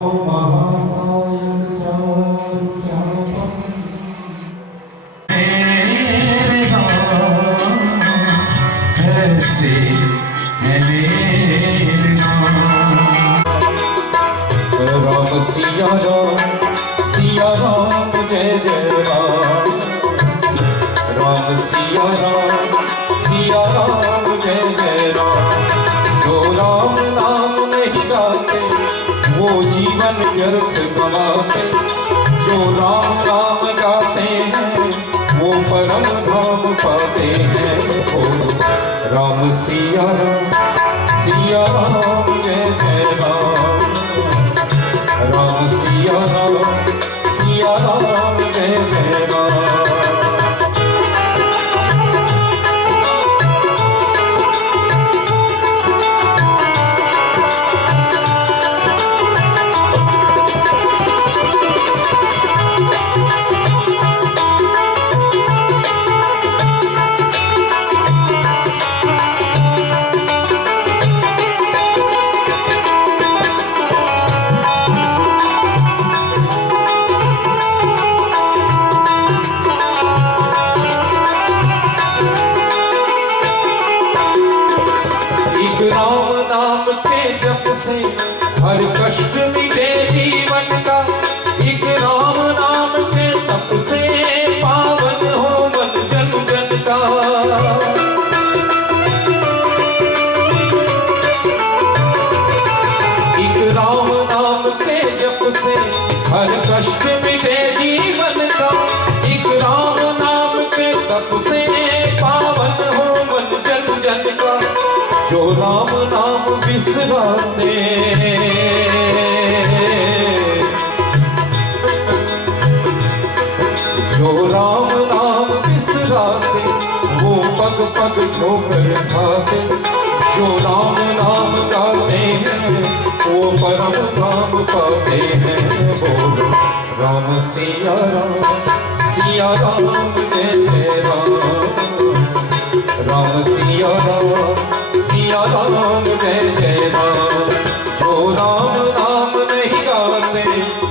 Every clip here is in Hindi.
ऐसे है मेरे राम सिया राम जय जय राम। राम सिया राम जय जय राम। जो राम नाम नहीं गाते वो जीवन व्यर्थ गवाते। जो राम नाम गाते हैं वो परम धाम पाते हैं। राम सिया राम जय जय राम। राम सिया राम जय जय राम। राम नाम के जप से हर कष्ट मिटे जीवन का। एक राम नाम के तप से पावन हो मन जन जन का। एक राम नाम के जप से हर कष्ट मिटे जीवन का। एक राम नाम के तप से पावन हो मन जन जन का। जो राम नाम बिसराते जो राम नाम बिसराते वो पग पग ठोकर खाते। जो राम नाम गाते हैं वो परम धाम पाते हैं। बोलो राम सिया राम जय जय राम। राम सिया राम जय जय राम। जो राम नाम नहीं गाते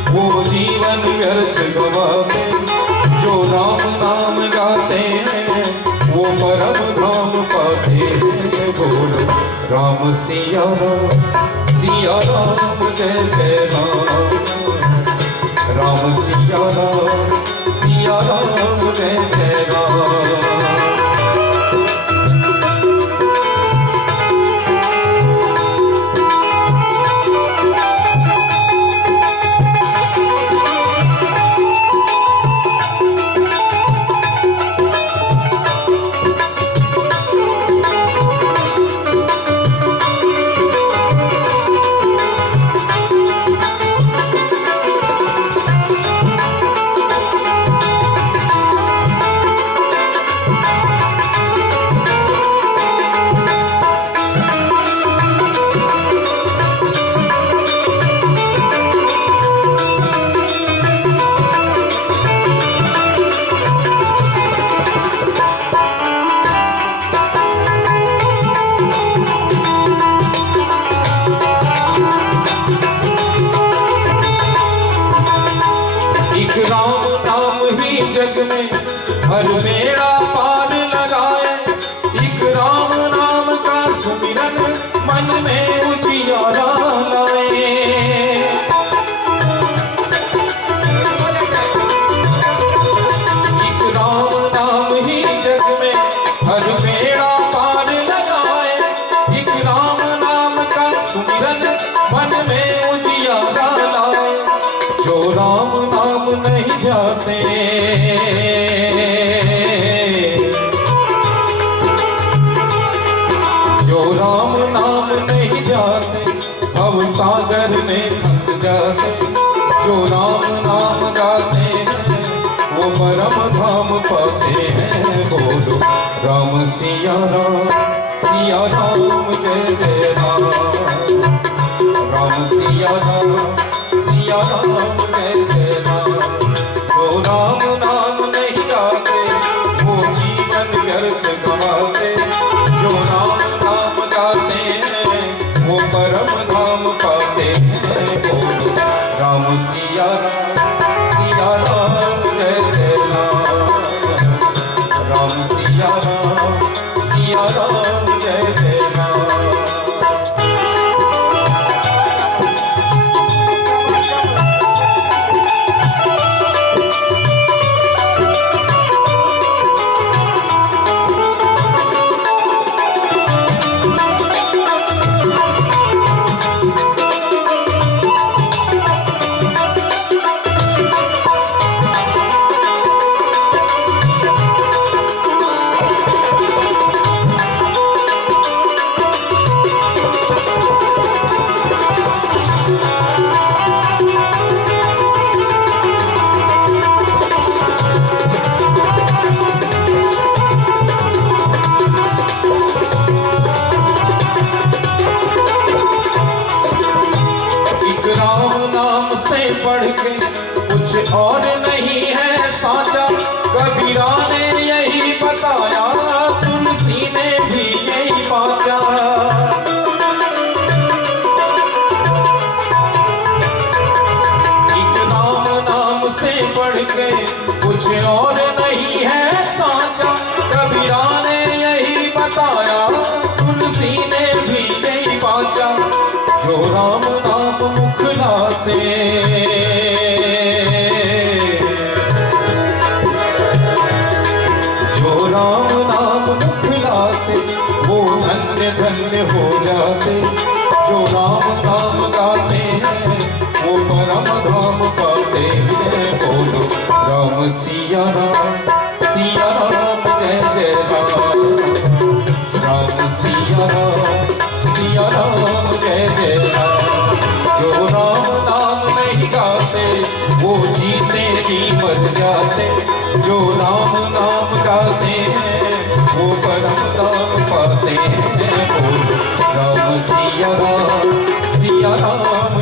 वो जीवन व्यर्थ गवाते। जो राम नाम गाते हैं वो परम धाम पाते हैं। बोलो राम सिया राम जय जय राम। राम सिया राम जय जय राम। एक राम नाम ही जग में हर बेड़ा पार लगाए। एक राम नाम का सुमिरन मन में उजियारा लाए। एक राम नाम ही जग में हर बेड़ा पार लगाए। एक राम नाम का सुमिरन मन में उजियारा लाए। जो राम नाम नहीं जाते जो राम नाम नहीं जाते भव सागर में फंस जाते। जो राम नाम गाते हैं वो परम धाम पाते हैं। बोलो राम सिया राम जय जय राम। राम सिया राम जय जय राम। जो राम नाम नहीं गाते वो जीवन व्यर्थ गवाते। जो राम नाम गाते हैं वो परम धाम पाते हैं। से बढ़ के कुछ और नहीं है साचा। कबीरा ने यही बताया, तुलसी ने भी यही बाचा। एक राम नाम से बढ़ के कुछ और नहीं है साचा। कबीरा ने यही बताया, तुलसी ने भी यही बाचा। जो राम नाम मुख लाते, जो राम नाम मुख लाते, वो धन्य धन्य हो जाते। जो राम नाम गाते हैं, वो परम धाम पाते हैं। बोलो राम सिया राम जय जय राम। राम सिया राम जय जय राम। जो राम नाम नहीं गाते, वो जीते जी मर जाते। जो राम नाम गाते हैं, वो परम धाम पाते हैं। बोलो राम सिया राम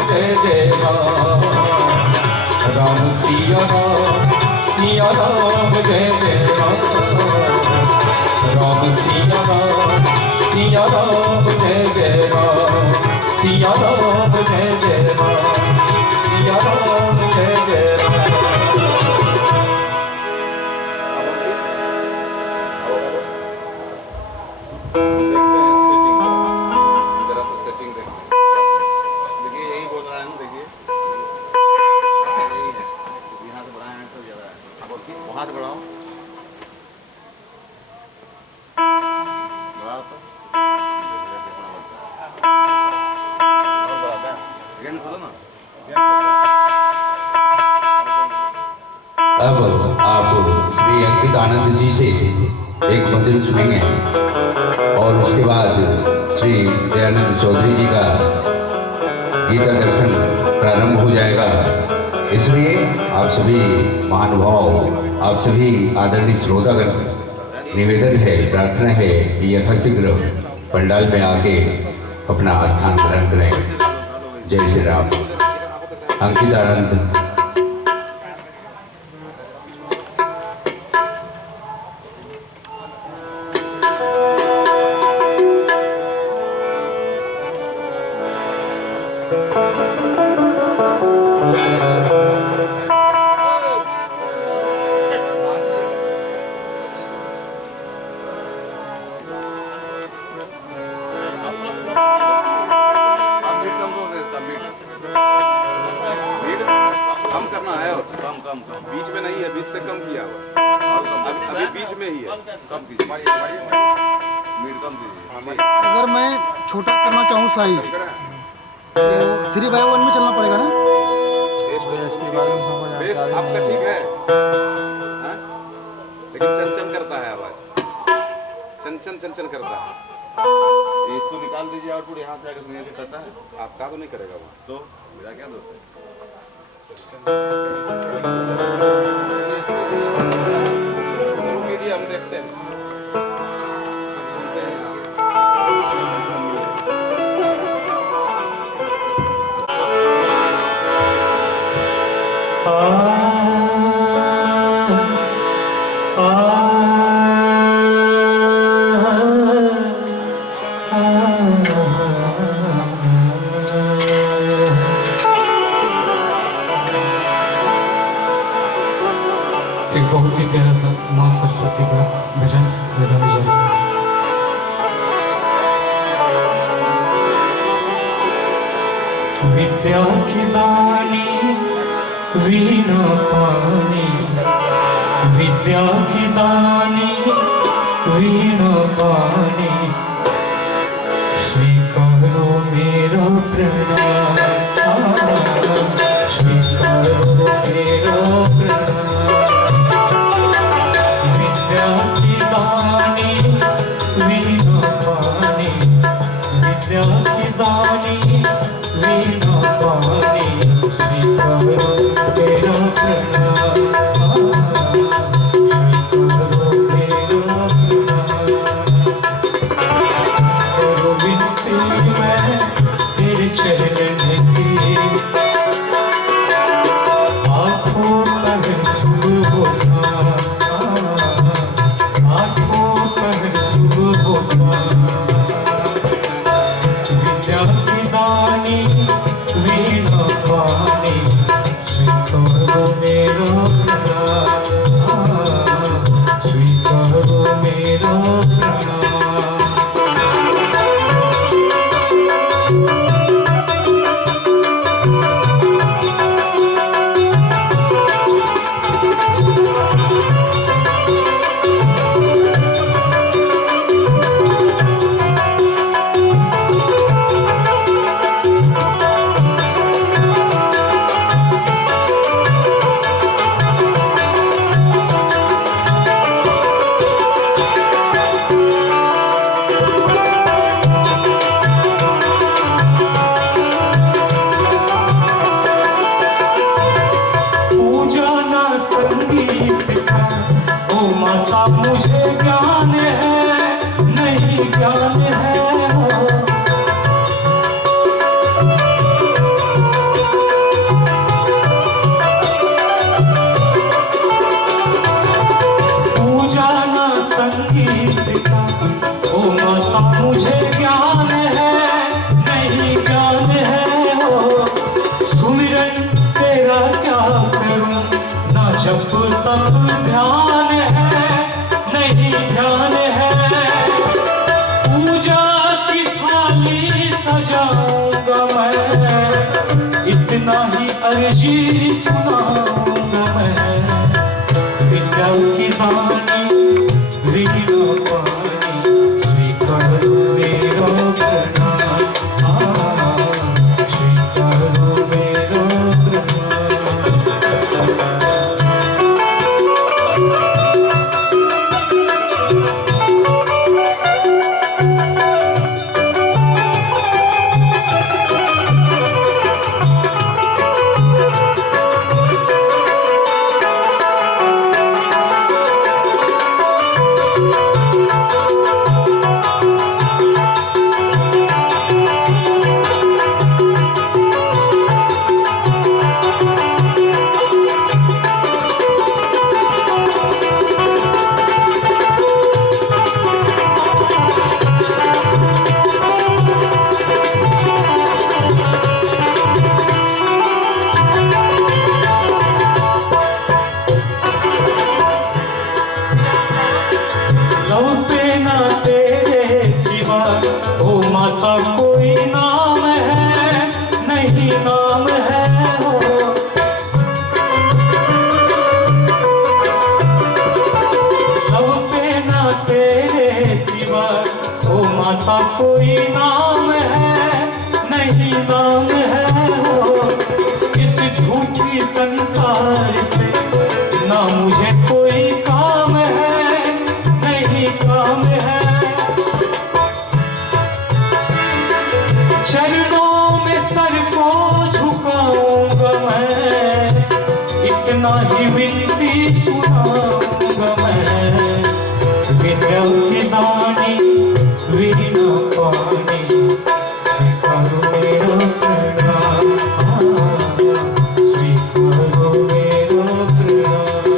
जय जय राम। राम सिया राम जय जय राम। राम सिया राम जय जय राम। सिया राम जय जय राम। सिया राम जय जय राम। हाथ बढ़ाओ, अब आप श्री अंकित आनंद जी से एक भजन सुनेंगे और उसके बाद श्री दयानंद चौधरी जी का गीता दर्शन प्रारंभ हो जाएगा। इसलिए आप सभी महानुभाव, आप सभी आदरणीय श्रोतागण, निवेदन है, प्रार्थना है कि यथाशीघ्र पंडाल में आके अपना स्थान ग्रहण करें। जय श्री राम। अंकित आनंद। कम बीच में नहीं है, बीच से कम किया हुआ, अभी बीच में ही है। कम कीजिए, मीट कम कीजिए। अगर मैं छोटा करना चाहूँ साइज तो 3/1 में चलना पड़ेगा ना? बेस आपका ठीक है, लेकिन चंचन करता है आवाज, चंचन करता है। इसको निकाल दीजिए आउटपुट, यहाँ से आकर सुनिए करता है। आपका तो नहीं करेगा वो, तो मेरा क्या दोस्त है। शुरू कीजिए, हम देखते हैं, सुनते हैं। एक बहुत ही प्यारा सा माँ सरस्वती का भजन गाने जा रहा है। विद्या की दानी वीणा पानी, विद्या की दानी वीणा पानी, स्वीकारो मेरा प्रणाम, स्वीकारो मेरा प्रणाम। विद्या की दानी वीणा पानी, विद्या की दानी वीणा पानी, स्वीकारो मेरा प्रणाम, स्वीकारो मेरा प्रणाम। करो विनती मैं तेरे चरण की, मुझे ज्ञान है नहीं ज्ञान है हो। पूजा ना संगीत का ओ माता मुझे ज्ञान है नहीं ज्ञान है हो। सुमिरन तेरा क्या करूं ना जब तक ध्यान है नहीं ध्यान है। पूजा की थाली सजाऊंगा मैं इतना ही अर्जी सुनाऊंगा मैं। विद्या की दानी रीना पानी स्वीकारो मेरा प्रणाम। स्वीकारो मेरा कोई नाम है नहीं नाम है हो। इस झूठी संसार से ना मुझे कोई काम है नहीं काम है। चरणों में सर को झुकाऊंगा मैं इतना ही विनती सुनाऊंगा मैं। विद्या की दानी वीणा पानी स्वीकारो मेरा प्रणाम। स्वीकारो मेरा प्रणाम।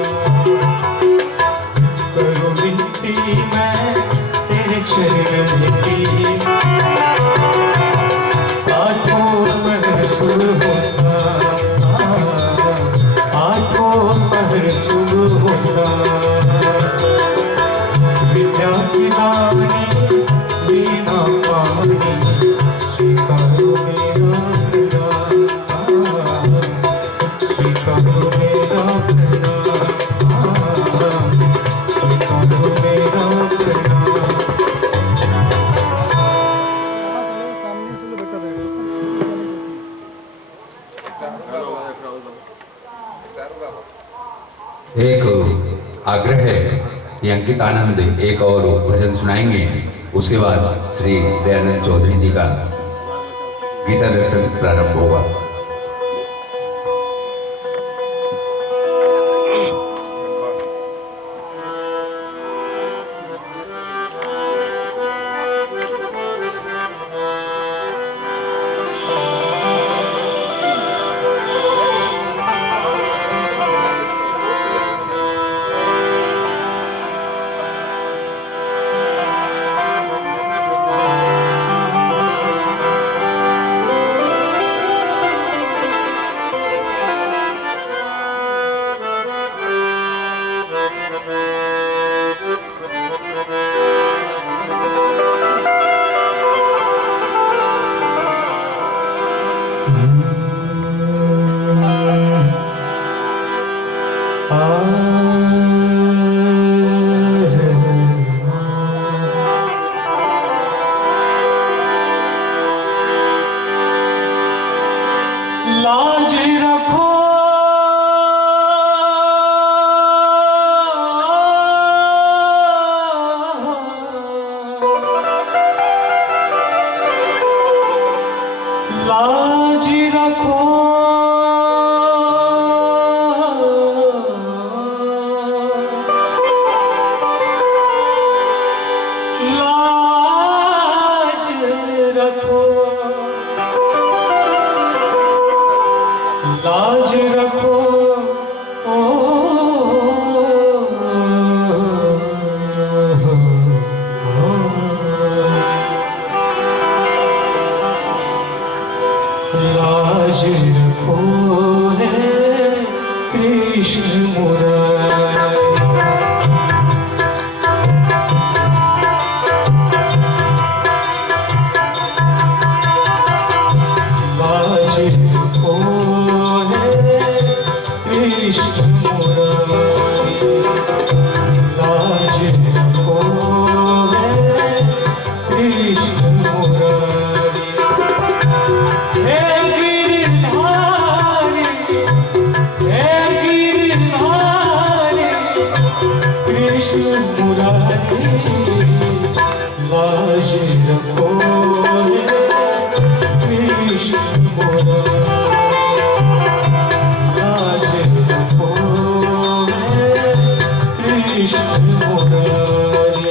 करो विनती मैं तेरे चरण की। आठों पहर सुबह हो सा आठों पहर सुबह हो सा। विद्या की दानी वीणा पानी स्वीकारो मेरा प्रणाम। स्वीकारो मेरा प्रणाम। स्वीकारो मेरा प्रणाम। सामने से लो बेटा एक आग्रह है कि अंकित आनंद एक और भजन सुनाएंगे। उसके बाद श्री दयानंद चौधरी जी का गीता दर्शन प्रारंभ होगा। लाज रखो लाज रखो है कृष्ण मुरारी। लाज रखो है कृष्ण मुरारी। लाज रखो है कृष्ण मुरारी। हे गिरधारी कृष्ण मुरारी। लाज रखो है कृष्ण मुरारी। लाज रखो है कृष्ण मुरारी।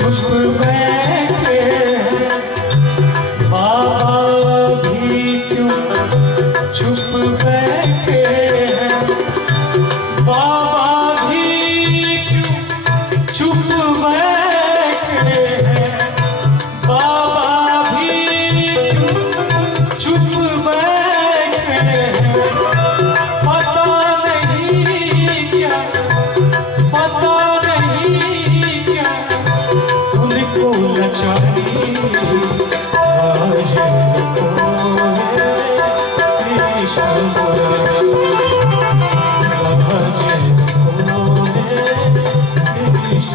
चुप बैठे बाबा भी क्यों चुप बैठे बाबा भी क्यों चुप बैठे बाबा भी क्यों चुप बैठे पता नहीं क्या उनको लाचारी आज कृष्ण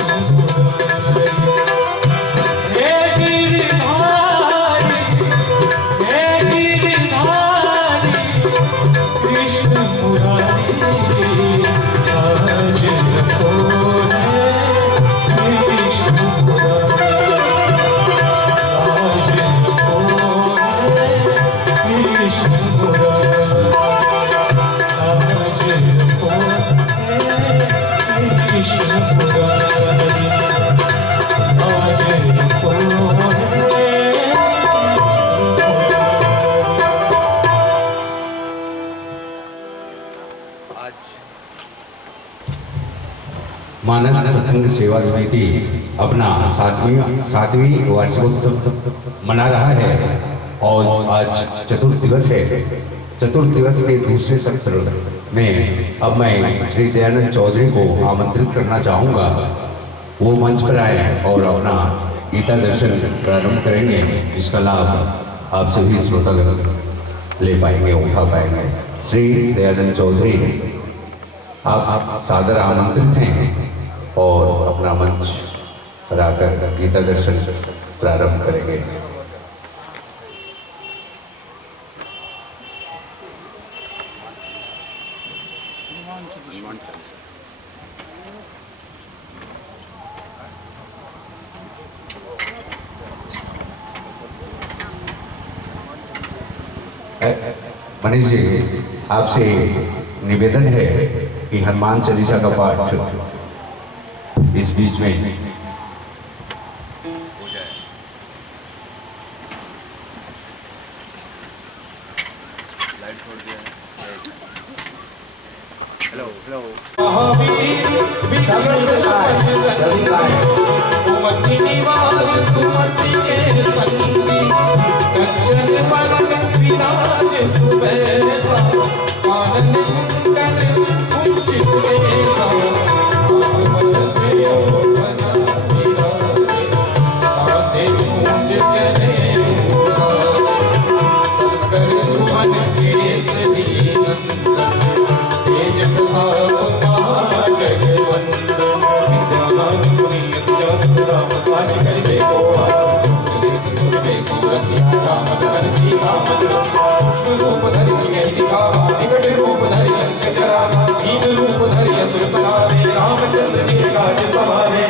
मानव सत्संग सेवा समिति अपना सातवीं वार्षिकोत्सव मना रहा है और आज चतुर्थ दिवस है। चतुर्थ दिवस के दूसरे सत्र में अब मैं श्री दयानंद चौधरी को आमंत्रित करना चाहूँगा, वो मंच पर आए और अपना गीता दर्शन प्रारंभ करेंगे। इसका लाभ आप सभी श्रोतागण ले पाएंगे, उठा पाएंगे। श्री दयानंद चौधरी आप सादर आमंत्रित हैं और अपना मंच पर आकर गीता दर्शन प्रारंभ करेंगे। मनीष जी, आपसे निवेदन है कि हनुमान चालीसा का पाठ इस बीच में लाइट छोड़ दिया। हेलो हेलो महावीर विक्रम सुमति निवास सुमति के संगी कंचन वदन विराज सुबेसा कानन कुंडल कुंचित केसा आत्मत प्रियो बना विराजे कांधे मूंज चले मूसा शंकर सुमन केसरी नंदन तेज प्रताप महाजगवंदन विद्यावान मुनि अति राम कार्य कर देखो सुन देखो रसिया राम कर सीता मन स्वरूप धरि सिय दिखावा निकट रूप धरि लंक जरावा दीन रूप धरि असुर सहारे रामचंद्र जी काज सवारे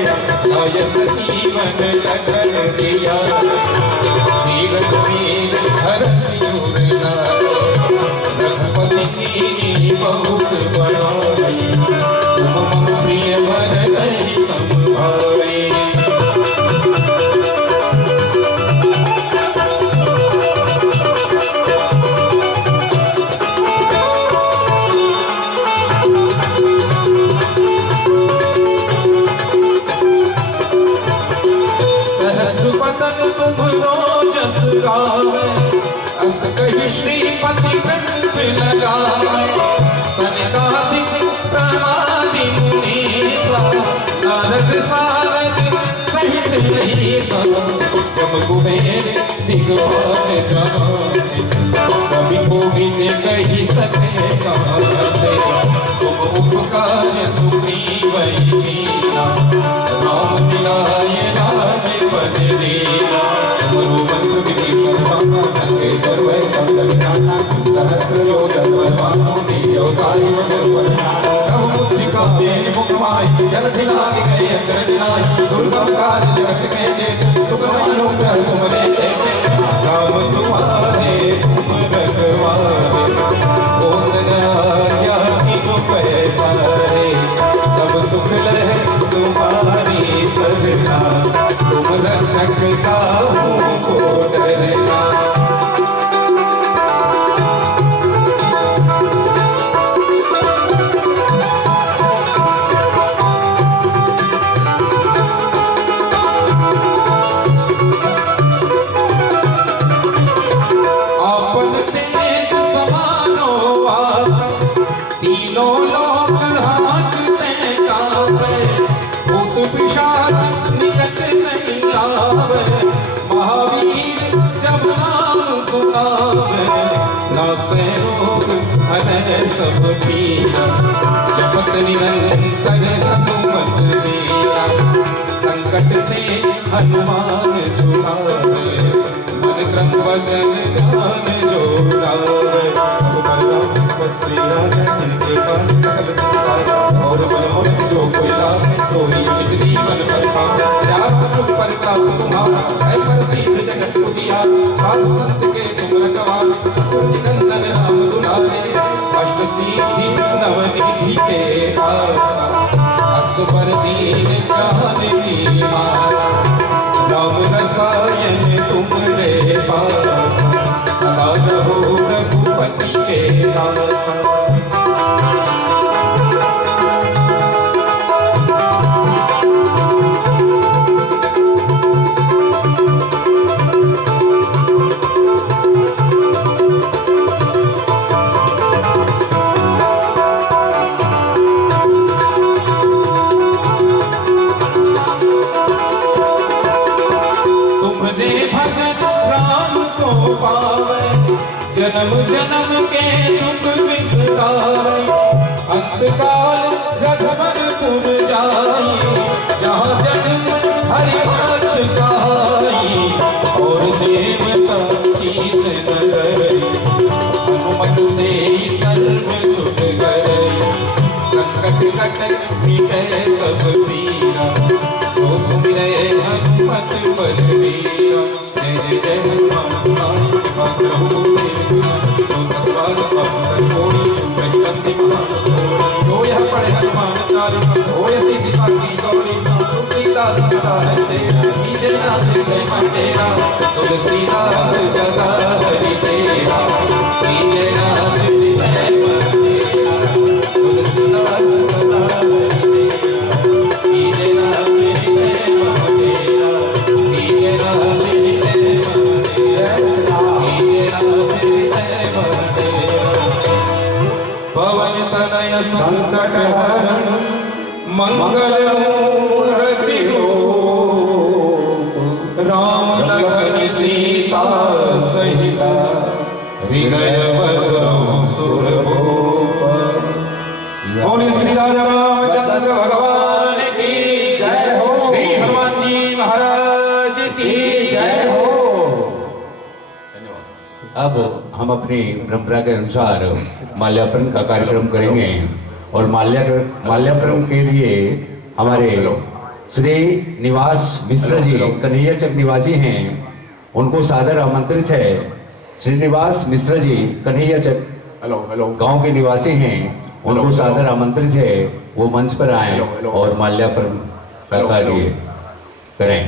लाय जीवन लखन दिया श्री रघुवीर हर सिर रघुपति की बहुत बड़ाई तुम प्रिय भरत संभावे। सहस्रवदन तुम्हरो जस गावे अस कहि श्रीपति कंठ लगावे सनकादिक प्रमादि मुनीसा नारद सारद सहित रहीसा जब कुबेर दिगपाल जाने कवि कोविद कहि सके कहते तुम उपकार सुग्रीव कीना राम मिलाय राजपद दीना गुरु बंधु विभीषण मामा लंकेश्वर वै सब जगन्नाथ सहस्त्र योजन बलवानो नियोगाय वज्रवदना तव मुद्रिका तेज मुखमाई जल दिलाग गए अग्रज नाई दुर्गम काज जगत के जेत सुख मानो कर तुम लेते राम तुम्हारे तुम रखवारे बोल गया कि तुम पैसारे सब सुख लह तुम्हारी सरना तुम रक्षक काहू को डरना। सब पीरा जपत निरंतर हनुमत वीरा। संकट ते हनुमान छुड़ावे मन क्रम वचन ध्यान जोड़ावे। श्री राम के कान सकल संसार और मनोरथ जो कोई लागे सोई निज जीवन परमात्मा। जाप परताप तुम्हारा है प्रसिद्ध जगत उजियार। साधु संत के तुम रखवारे असुर नंदन राम दुलारे। अष्ट सिद्धि नवनिधि के दाता असबर दीन जानकी माता। राम रसायन तुमरे पास सदा रहो रघुपति के दासा। जन्म जन्म के दुख विसराई अंतकाल रघुवरपुर जाई। जहाँ जन्म हरि भक्त कहाई और देवता कीर्त न करई। हनुमत से सर्व सुख करई संकट कटत मिटे सब पीरा। जो सुमिरै हनुमत बलवीरा। जय जय जय हनुमान साई कृपा करहु जो सतबार पवन कोई सुखई बंदी महासुर। जो यह पढ़े हनुमान चालीसा होय सिद्धि साखी गौरी। तुलसीदास सदा है तेरा कीजे नाथ हृदय मन तेरा। तुलसीदास सदा हरि तेरा कीजे नाथ हृदय मन तेरा। तुलसीदास सदा हरि तेरा कीजे नाथ हृदय मन तेरा। कीजे नाथ हृदय मन तेरा कीजे नाथ हृदय मन तेरा। पवन तनय संकट हरण मंगल मूर्ति हो। राम लखन सीता सहित हृदय बसहु सुरभूप। बोले श्री राजा रामचंद्र भगवान की जय हो। श्री हनुमान जी महाराज की जय हो। अब हम अपनी परंपरा के अनुसार माल्यार्पण का कार्यक्रम करेंगे और माल्यार्पण के लिए हमारे श्री निवास मिश्र जी कन्हैयाचक निवासी हैं, उनको सादर आमंत्रित है। श्रीनिवास मिश्र जी कन्हैयाचक गांव के निवासी हैं, उनको सादर आमंत्रित है वो मंच पर आए और माल्यार्पण का कार्य करें।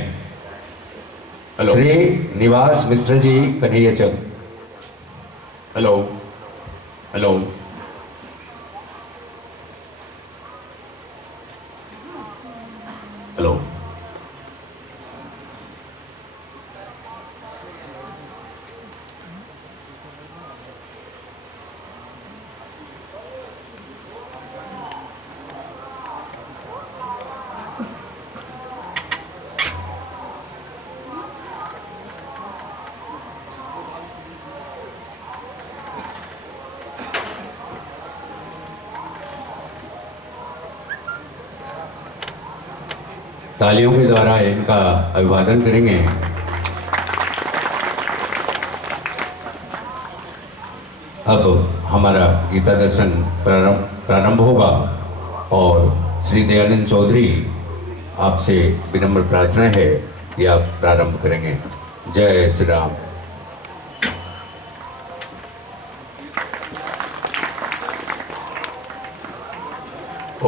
श्री निवास Mishra ji Kanhaiyachak. Hello hello hello तालियों के द्वारा इनका अभिवादन करेंगे। अब हमारा गीता दर्शन प्रारंभ होगा और श्री दयानंद चौधरी आपसे विनम्र प्रार्थना है कि आप प्रारंभ करेंगे। जय श्री राम।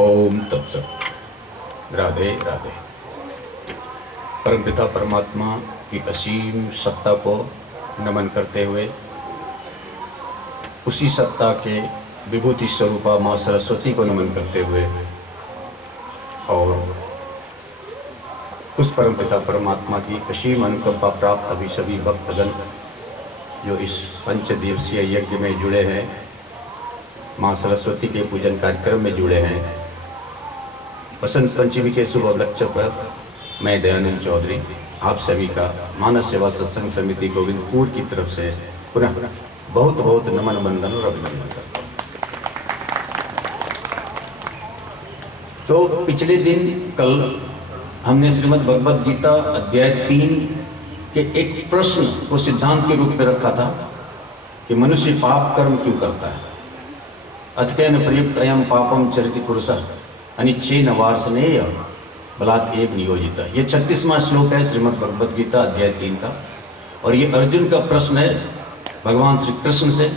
ओम तत्सत। राधे राधे। परमपिता परमात्मा की असीम सत्ता को नमन करते हुए उसी सत्ता के विभूति स्वरूपा माँ सरस्वती को नमन करते हुए और उस परमपिता परमात्मा की असीम अनुकंपा प्राप्त अभी सभी भक्तगण जो इस पंचदिवसीय यज्ञ में जुड़े हैं, माँ सरस्वती के पूजन कार्यक्रम में जुड़े हैं, बसंत पंचमी के शुभ अवसर पर मैं दयानंद चौधरी आप सभी का मानस सेवा सत्संग समिति गोविंदपुर की तरफ से पुनः बहुत बहुत नमन वंदन और अभिनंदन करता हूं। तो पिछले दिन कल हमने श्रीमद् भगवद गीता अध्याय 3 के एक प्रश्न को सिद्धांत के रूप में रखा था कि मनुष्य पाप कर्म क्यों करता है। अथकेन प्रयुक्त अयम पापम चरिति पुरुषः अनिच्छेन वार्ष्णेय बलात् एव नियोजिता। ये 36वां श्लोक है श्रीमद् भगवद गीता अध्याय 3 का, और ये अर्जुन का प्रश्न है भगवान श्री कृष्ण से,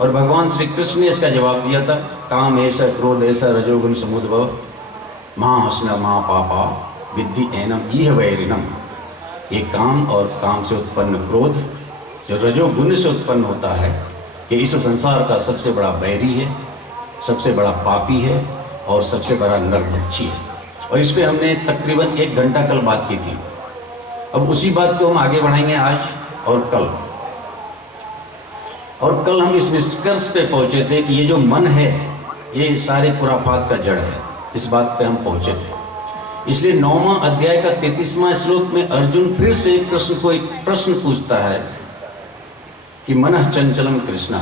और भगवान श्री कृष्ण ने इसका जवाब दिया था, काम ऐसा क्रोध ऐसा रजोगुण समुद्भव महाहस्न महापापा विद्धि एनम इह वैरिणम। ये काम और काम से उत्पन्न क्रोध जो रजोगुण से उत्पन्न होता है, ये इस संसार का सबसे बड़ा बैरी है, सबसे बड़ा पापी है और सबसे बड़ा नरभक्षी है। और इस पर हमने तकरीबन 1 घंटा कल बात की थी। अब उसी बात को हम आगे बढ़ाएंगे आज और कल। और कल हम इस निष्कर्ष पे पहुंचे थे कि ये जो मन है ये सारे खुराफात का जड़ है, इस बात पे हम पहुंचे थे। इसलिए 9वां अध्याय का 33वां श्लोक में अर्जुन फिर से कृष्ण को एक प्रश्न पूछता है कि मनः चंचलम कृष्ण,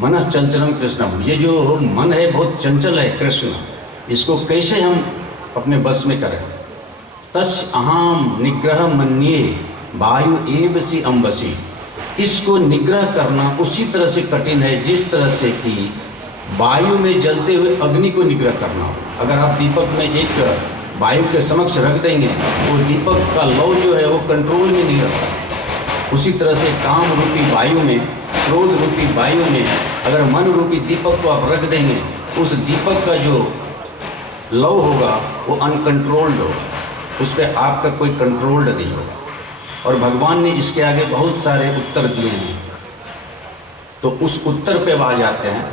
मनः चंचलम कृष्ण, ये जो मन है बहुत चंचल है कृष्ण, इसको कैसे हम अपने बस में करें। तस् अहम निग्रह मन्ये वायु एवसी अम्बसी। इसको निग्रह करना उसी तरह से कठिन है जिस तरह से कि वायु में जलते हुए अग्नि को निग्रह करना हो। अगर आप दीपक में एक वायु के समक्ष रख देंगे तो दीपक का लौ जो है वो कंट्रोल में नहीं रहता। उसी तरह से काम रूपी वायु में, क्रोध रूपी वायु में अगर मन रूपी दीपक को आप रख देंगे, उस दीपक का जो लौ होगा वो अनकंट्रोल्ड होगा, उस पर आपका कोई कंट्रोल्ड नहीं होगा। और भगवान ने इसके आगे बहुत सारे उत्तर दिए हैं, तो उस उत्तर पे आ जाते हैं,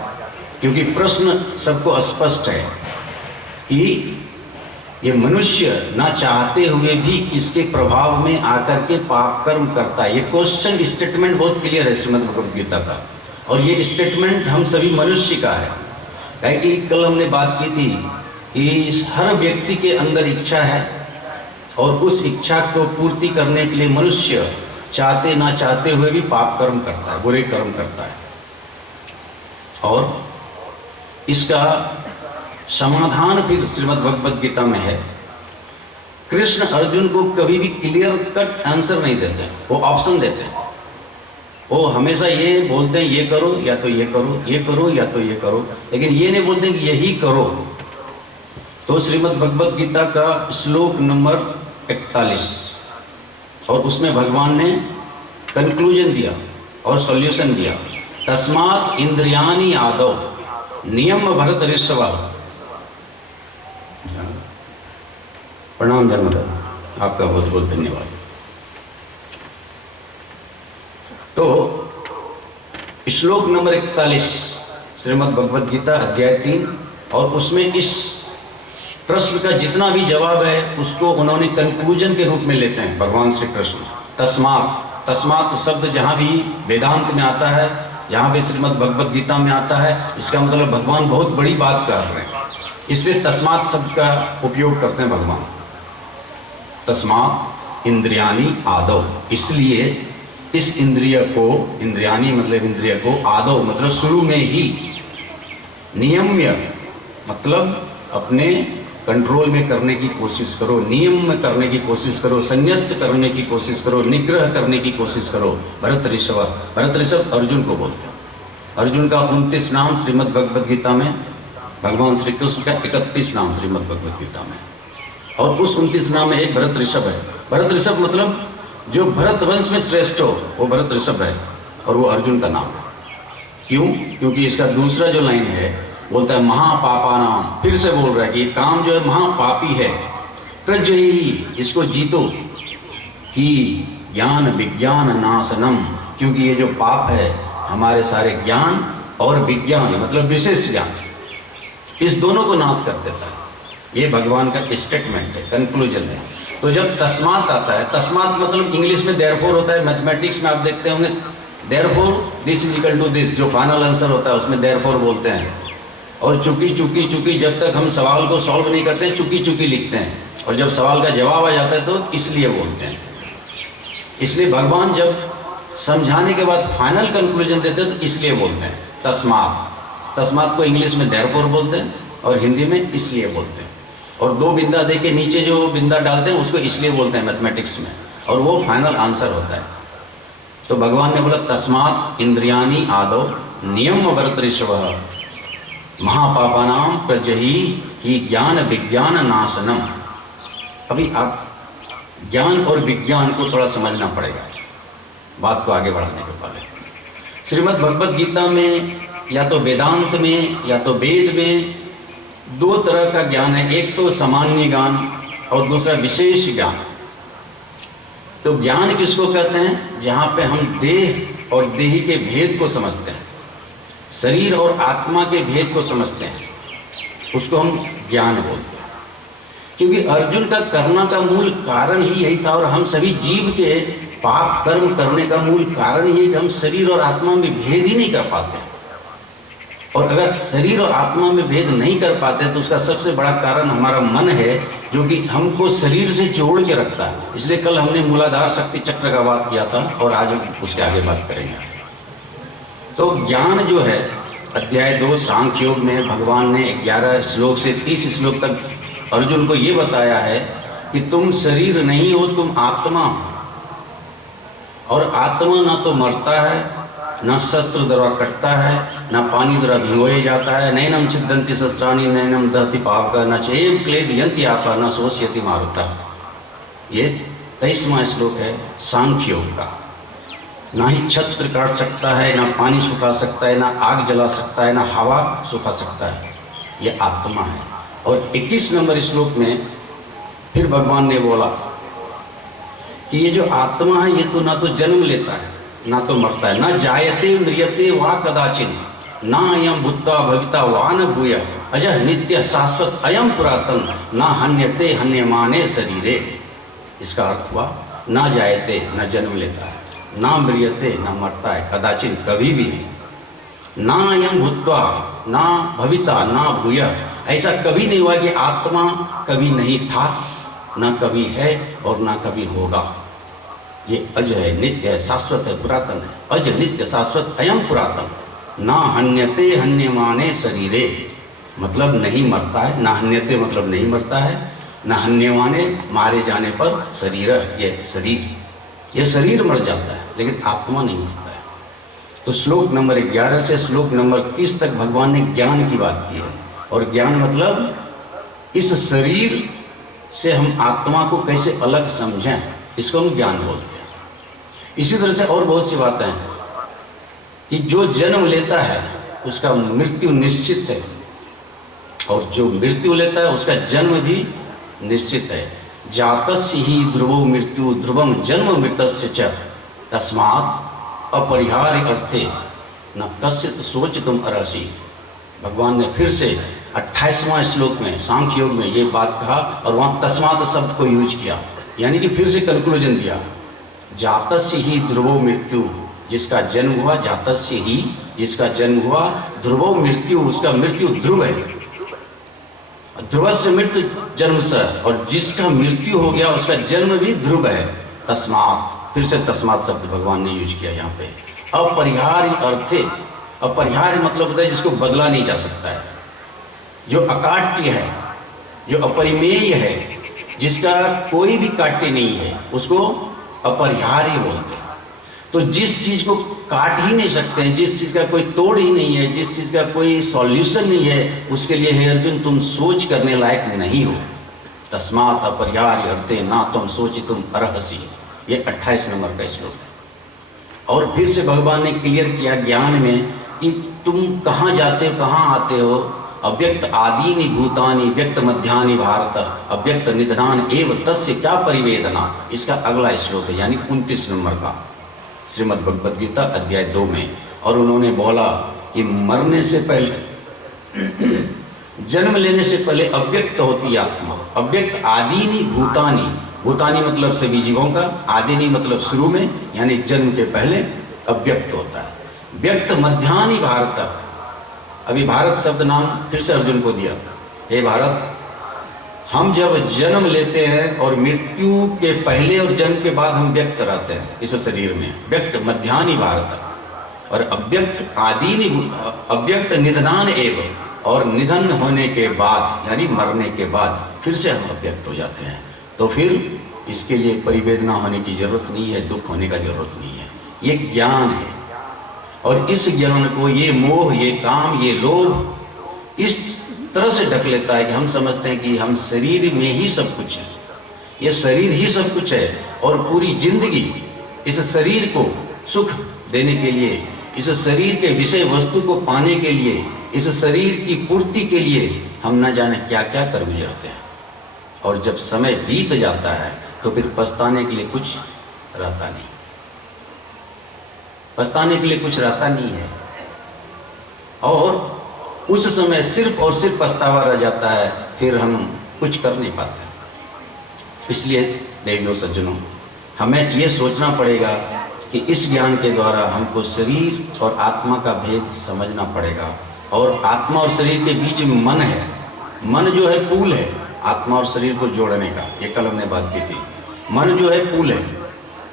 क्योंकि प्रश्न सबको स्पष्ट है कि ये मनुष्य ना चाहते हुए भी इसके प्रभाव में आकर के पाप कर्म करता है। ये क्वेश्चन स्टेटमेंट बहुत क्लियर है श्रीमद् भगवद गीता का, और ये स्टेटमेंट हम सभी मनुष्य का है। कि कल हमने बात की थी कि हर व्यक्ति के अंदर इच्छा है, और उस इच्छा को पूर्ति करने के लिए मनुष्य चाहते ना चाहते हुए भी पाप कर्म करता है, बुरे कर्म करता है। और इसका समाधान फिर श्रीमद् भगवद गीता में है। कृष्ण अर्जुन को कभी भी क्लियर कट आंसर नहीं देते, वो ऑप्शन देते हैं। वो हमेशा ये बोलते हैं ये करो या तो ये करो, ये करो या तो ये करो, लेकिन ये नहीं बोलते कि यही करो। तो श्रीमद् भगवद गीता का श्लोक नंबर 41, और उसमें भगवान ने कंक्लूजन दिया और सॉल्यूशन दिया। तस्मात् इंद्रियाणि आदौ नियम भरत ऋषभ। प्रणाम जन्मदाता, आपका बहुत बहुत धन्यवाद। तो श्लोक नंबर 41 श्रीमद् भगवद गीता अध्याय 3, और उसमें इस प्रश्न का जितना भी जवाब है उसको उन्होंने कंक्लूजन के रूप में लेते हैं भगवान श्री कृष्ण। तस्मात्, तस्मात् शब्द जहाँ भी वेदांत में आता है, जहाँ भी श्रीमद् भगवद गीता में आता है, इसका मतलब भगवान बहुत बड़ी बात कर रहे हैं, इसलिए तस्मात् शब्द का उपयोग करते हैं भगवान। तस्मात् इंद्रियाणि आदौ, इसलिए इस इंद्रिय को, इंद्रियाणि मतलब इंद्रिय को, आदौ मतलब शुरू में ही, नियम्य मतलब अपने कंट्रोल में करने की कोशिश करो, नियम में करने की कोशिश करो, संन्यस्त करने की कोशिश करो, निग्रह करने की कोशिश करो। भरत ऋषभ, भरत ऋषभ अर्जुन को बोलते हैं। अर्जुन का 29 नाम श्रीमद् भगवद गीता में, भगवान श्री कृष्ण का 31 नाम श्रीमद् भगवद गीता में, और उस 29 नाम में एक भरत ऋषभ है। भरत ऋषभ मतलब जो भरत वंश में श्रेष्ठ हो वो भरत ऋषभ है, और वो अर्जुन का नाम है। क्यों? क्योंकि इसका दूसरा जो लाइन है बोलता है महापापा नाम, फिर से बोल रहा है कि काम जो है महापापी है। प्रजहि, इसको जीतो, कि ज्ञान विज्ञान नाशनम, क्योंकि ये जो पाप है हमारे सारे ज्ञान और विज्ञान मतलब विशेष ज्ञान, इस दोनों को नाश कर देता है। ये भगवान का स्टेटमेंट है, कंक्लूजन है। तो जब तस्मात आता है, तस्मात मतलब इंग्लिश में देयरफॉर होता है, मैथमेटिक्स में आप देखते होंगे therefore this is equal to this, जो फाइनल आंसर होता है उसमें देयरफॉर बोलते हैं। और चूंकि चूंकि चूंकि जब तक हम सवाल को सॉल्व नहीं करते हैं चूंकि चूंकि लिखते हैं, और जब सवाल का जवाब आ जाता है तो इसलिए बोलते हैं। इसलिए भगवान जब समझाने के बाद फाइनल कंक्लूजन देते हैं तो इसलिए बोलते हैं तस्मात। तस्मात को इंग्लिश में देयरफॉर बोलते हैं और हिंदी में इसलिए बोलते हैं। और दो बिंदा दे के नीचे जो बिंदा डालते हैं उसको इसलिए बोलते हैं मैथमेटिक्स में, और वो फाइनल आंसर होता है। तो भगवान ने बोला तस्मात इंद्रियाणी आदो नियम वर्तरिष्वः महापापानाम प्रजहि ही ज्ञान विज्ञान नाशनम। अभी आप ज्ञान और विज्ञान को थोड़ा समझना पड़ेगा बात को आगे बढ़ाने के पहले। श्रीमद् भगवद गीता में या तो वेदांत में या तो वेद में दो तरह का ज्ञान है, एक तो सामान्य ज्ञान और दूसरा विशेष ज्ञान। तो ज्ञान किसको कहते हैं? जहाँ पे हम देह और देही के भेद को समझते हैं, शरीर और आत्मा के भेद को समझते हैं, उसको हम ज्ञान बोलते हैं। क्योंकि अर्जुन का करना का मूल कारण ही यही था, और हम सभी जीव के पाप कर्म करने का मूल कारण ही है कि हम शरीर और आत्मा में भेद ही नहीं कर पाते। और अगर शरीर और आत्मा में भेद नहीं कर पाते तो उसका सबसे बड़ा कारण हमारा मन है, जो कि हमको शरीर से जोड़ के रखता है। इसलिए कल हमने मूलाधार शक्ति चक्र का बात किया था और आज हम उसके आगे बात करेंगे। तो ज्ञान जो है, अध्याय 2 सांख्य योग में भगवान ने 11 श्लोक से 30 श्लोक तक अर्जुन को ये बताया है कि तुम शरीर नहीं हो, तुम आत्मा हो। और आत्मा ना तो मरता है, ना शस्त्र द्वारा कटता है, ना पानी द्वारा भिगोया जाता है, नैनम छिदन्ति शस्त्राणि नैनम दहति पावका, न चैव क्लेदयन्ति आपा, न शोष्यति मारुता। ये 23वां श्लोक है सांख्य योग का। ना ही छत्र काट सकता है, ना पानी सुखा सकता है, ना आग जला सकता है, ना हवा सुखा सकता है, ये आत्मा है। और 21 नंबर श्लोक में फिर भगवान ने बोला कि ये जो आत्मा है ये तो ना तो जन्म लेता है ना तो मरता है, न जायते म्रियते वा कदाचिन, ना अयम भूत्वा भविता वा न भूय, अजः नित्य शाश्वत अयम पुरातन, ना हन्यते हन्यमाने शरीरे। इसका अर्थ हुआ ना जायते, न जन्म लेता है, ना म्रियते, न मरता है, कदाचिन कभी भी नहीं, ना अयम भूत्वा, ना भविता, ना भूय, ऐसा कभी नहीं हुआ कि आत्मा कभी नहीं था, ना कभी है और ना कभी होगा। ये अज है, नित्य है, शाश्वत है, पुरातन है। अज नित्य शाश्वत अयम पुरातन, ना हन्यते हन्यमाने शरीरे, मतलब नहीं मरता है, ना हन्यते मतलब नहीं मरता है, ना हन्यमाने मारे जाने पर शरीर, ये शरीर मर जाता है लेकिन आत्मा नहीं मरता है। तो श्लोक नंबर 11 से श्लोक नंबर 30 तक भगवान ने ज्ञान की बात की है। और ज्ञान मतलब इस शरीर से हम आत्मा को कैसे अलग समझें, इसको हम ज्ञान बोलते हैं। इसी तरह से और बहुत सी बातें हैं कि जो जन्म लेता है उसका मृत्यु निश्चित है, और जो मृत्यु लेता है उसका जन्म भी निश्चित है। जातस्य ही ध्रुवो मृत्यु ध्रुवम जन्म मृतस्य च, तस्मात् अपरिहार्य अर्थे न कश्चित् सोचितुम अर्हसि। भगवान ने फिर से 28वां श्लोक में सांख्य योग में ये बात कहा और वहाँ तस्मात् शब्द को यूज किया, यानी कि फिर से कंक्लूजन दिया। जातस्य ही ध्रुवो मृत्यु, जिसका जन्म हुआ, जातस्य ही जिसका जन्म हुआ, ध्रुवो मृत्यु, उसका मृत्यु ध्रुव है, ध्रुव से मृत्यु जन्म से, और जिसका मृत्यु हो गया उसका जन्म भी ध्रुव है। तस्मात्, फिर से तस्मात् शब्द भगवान ने यूज किया यहाँ पे। अपरिहार्य अर्थे, अपरिहार्य मतलब होता है जिसको बदला नहीं जा सकता है, जो अकाट्य है, जो अपरिमेय है, जिसका कोई भी काट्य नहीं है, उसको अपरिहार्य बोलते हैं। तो जिस चीज़ को काट ही नहीं सकते हैं, जिस चीज़ का कोई तोड़ ही नहीं है, जिस चीज़ का कोई सॉल्यूशन नहीं है, उसके लिए हे अर्जुन तुम सोच करने लायक नहीं हो। तस्मात् अपरिहार्य अर्थे ना तुम सोचितुम अर्हसि, ये 28 नंबर का श्लोक है। और फिर से भगवान ने क्लियर किया ज्ञान में कि तुम कहाँ जाते हो, कहाँ आते हो, अव्यक्त आदीनि भूतानि व्यक्त मध्यानि भारत अव्यक्त निधनान एव तस्य क्या परिवेदना। इसका अगला श्लोक है यानी 29 नंबर का श्रीमद् भगवद गीता अध्याय 2 में। और उन्होंने बोला कि मरने से पहले जन्म लेने से पहले अव्यक्त होती आत्मा। अव्यक्त आदीनि भूतानि, भूतानि मतलब सभी जीवों का, आदीनि मतलब शुरू में यानी जन्म के पहले अव्यक्त होता है। व्यक्त मध्यानि भारत, अभी भारत शब्द नाम फिर से अर्जुन को दिया। हे भारत, हम जब जन्म लेते हैं और मृत्यु के पहले और जन्म के बाद हम व्यक्त रहते हैं इस शरीर में। व्यक्त मध्यानि भारत और अव्यक्त आदीनि, अव्यक्त निधनान एव, और निधन होने के बाद यानी मरने के बाद फिर से हम अव्यक्त हो जाते हैं। तो फिर इसके लिए परिवेदना होने की जरूरत नहीं है, दुख होने का जरूरत नहीं है। ये ज्ञान है और इस ज्ञान को ये मोह, ये काम, ये लोभ इस तरह से ढक लेता है कि हम समझते हैं कि हम शरीर में ही सब कुछ है, ये शरीर ही सब कुछ है और पूरी जिंदगी इस शरीर को सुख देने के लिए, इस शरीर के विषय वस्तु को पाने के लिए, इस शरीर की पूर्ति के लिए हम न जाने क्या क्या कर्म करते हैं। और जब समय बीत जाता है तो फिर पछताने के लिए कुछ रहता नहीं, पछताने के लिए कुछ रहता नहीं है। और उस समय सिर्फ और सिर्फ पछतावा रह जाता है, फिर हम कुछ कर नहीं पाते। इसलिए देवियों सज्जनों, हमें ये सोचना पड़ेगा कि इस ज्ञान के द्वारा हमको शरीर और आत्मा का भेद समझना पड़ेगा। और आत्मा और शरीर के बीच में मन है, मन जो है पुल है आत्मा और शरीर को जोड़ने का। ये कल हमने बात की थी। मन जो है पुल है,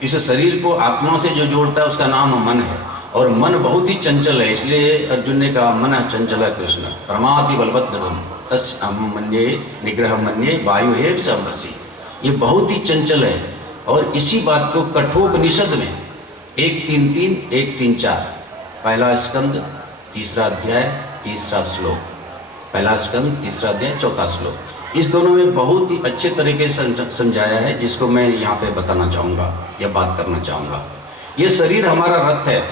इस शरीर को आत्मा से जो जोड़ता है उसका नाम मन है। और मन बहुत ही चंचल है, इसलिए अर्जुन ने कहा मन चंचल कृष्ण प्रमाति बलभद्रम तस्य अहं मन्ये निग्रह मन्ये वायु एव स वसी। ये बहुत ही चंचल है। और इसी बात को कठोपनिषद में 1:3:3 1:3:4 पहला स्कंद 3रा अध्याय 3रा श्लोक, पहला स्कंद 3रा अध्याय 4था श्लोक, इस दोनों में बहुत ही अच्छे तरीके से समझाया है, जिसको मैं यहाँ पे बताना चाहूँगा या बात करना चाहूँगा। ये शरीर हमारा रथ है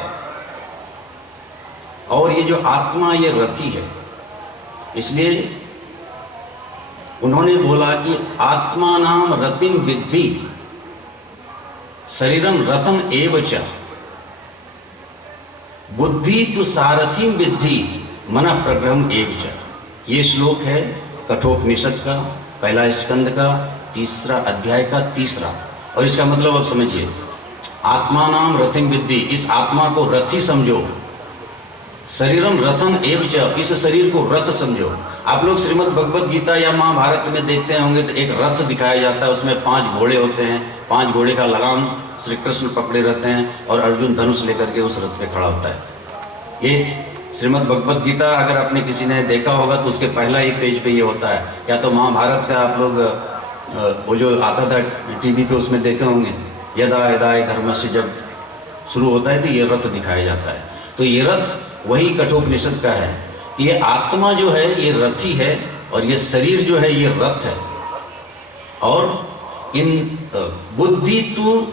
और ये जो आत्मा ये रथी है। इसलिए उन्होंने बोला कि आत्मा नाम रतिम विद्धि शरीरम रथम एव च बुद्धि तु सारथिम विद्धि मनः प्रग्रहम एव च। ये श्लोक है कठोपनिषद का पहला स्कंद का 3रा अध्याय का 3रा। और इसका मतलब अब समझिए, आत्मा नाम रथिम विद्धि, इस आत्मा को रथी समझो। शरीरम रथम एव च, इस शरीर को रथ समझो। आप लोग श्रीमद् भगवद गीता या महाभारत में देखते होंगे तो एक रथ दिखाया जाता है, उसमें 5 घोड़े होते हैं, 5 घोड़े का लगाम श्री कृष्ण पकड़े रहते हैं और अर्जुन धनुष लेकर के उस रथ पे खड़ा होता है। ये श्रीमद् भगवद गीता अगर आपने किसी ने देखा होगा तो उसके पहला ही पेज पे ये होता है। या तो महाभारत का आप लोग वो जो आता था टीवी पे उसमें देखे होंगे, यदा यदा धर्मस्य जब शुरू होता है तो ये रथ दिखाया जाता है। तो ये रथ वही कठोपनिषद का है। ये आत्मा जो है ये रथी है और ये शरीर जो है ये रथ है। और इन बुद्धि तु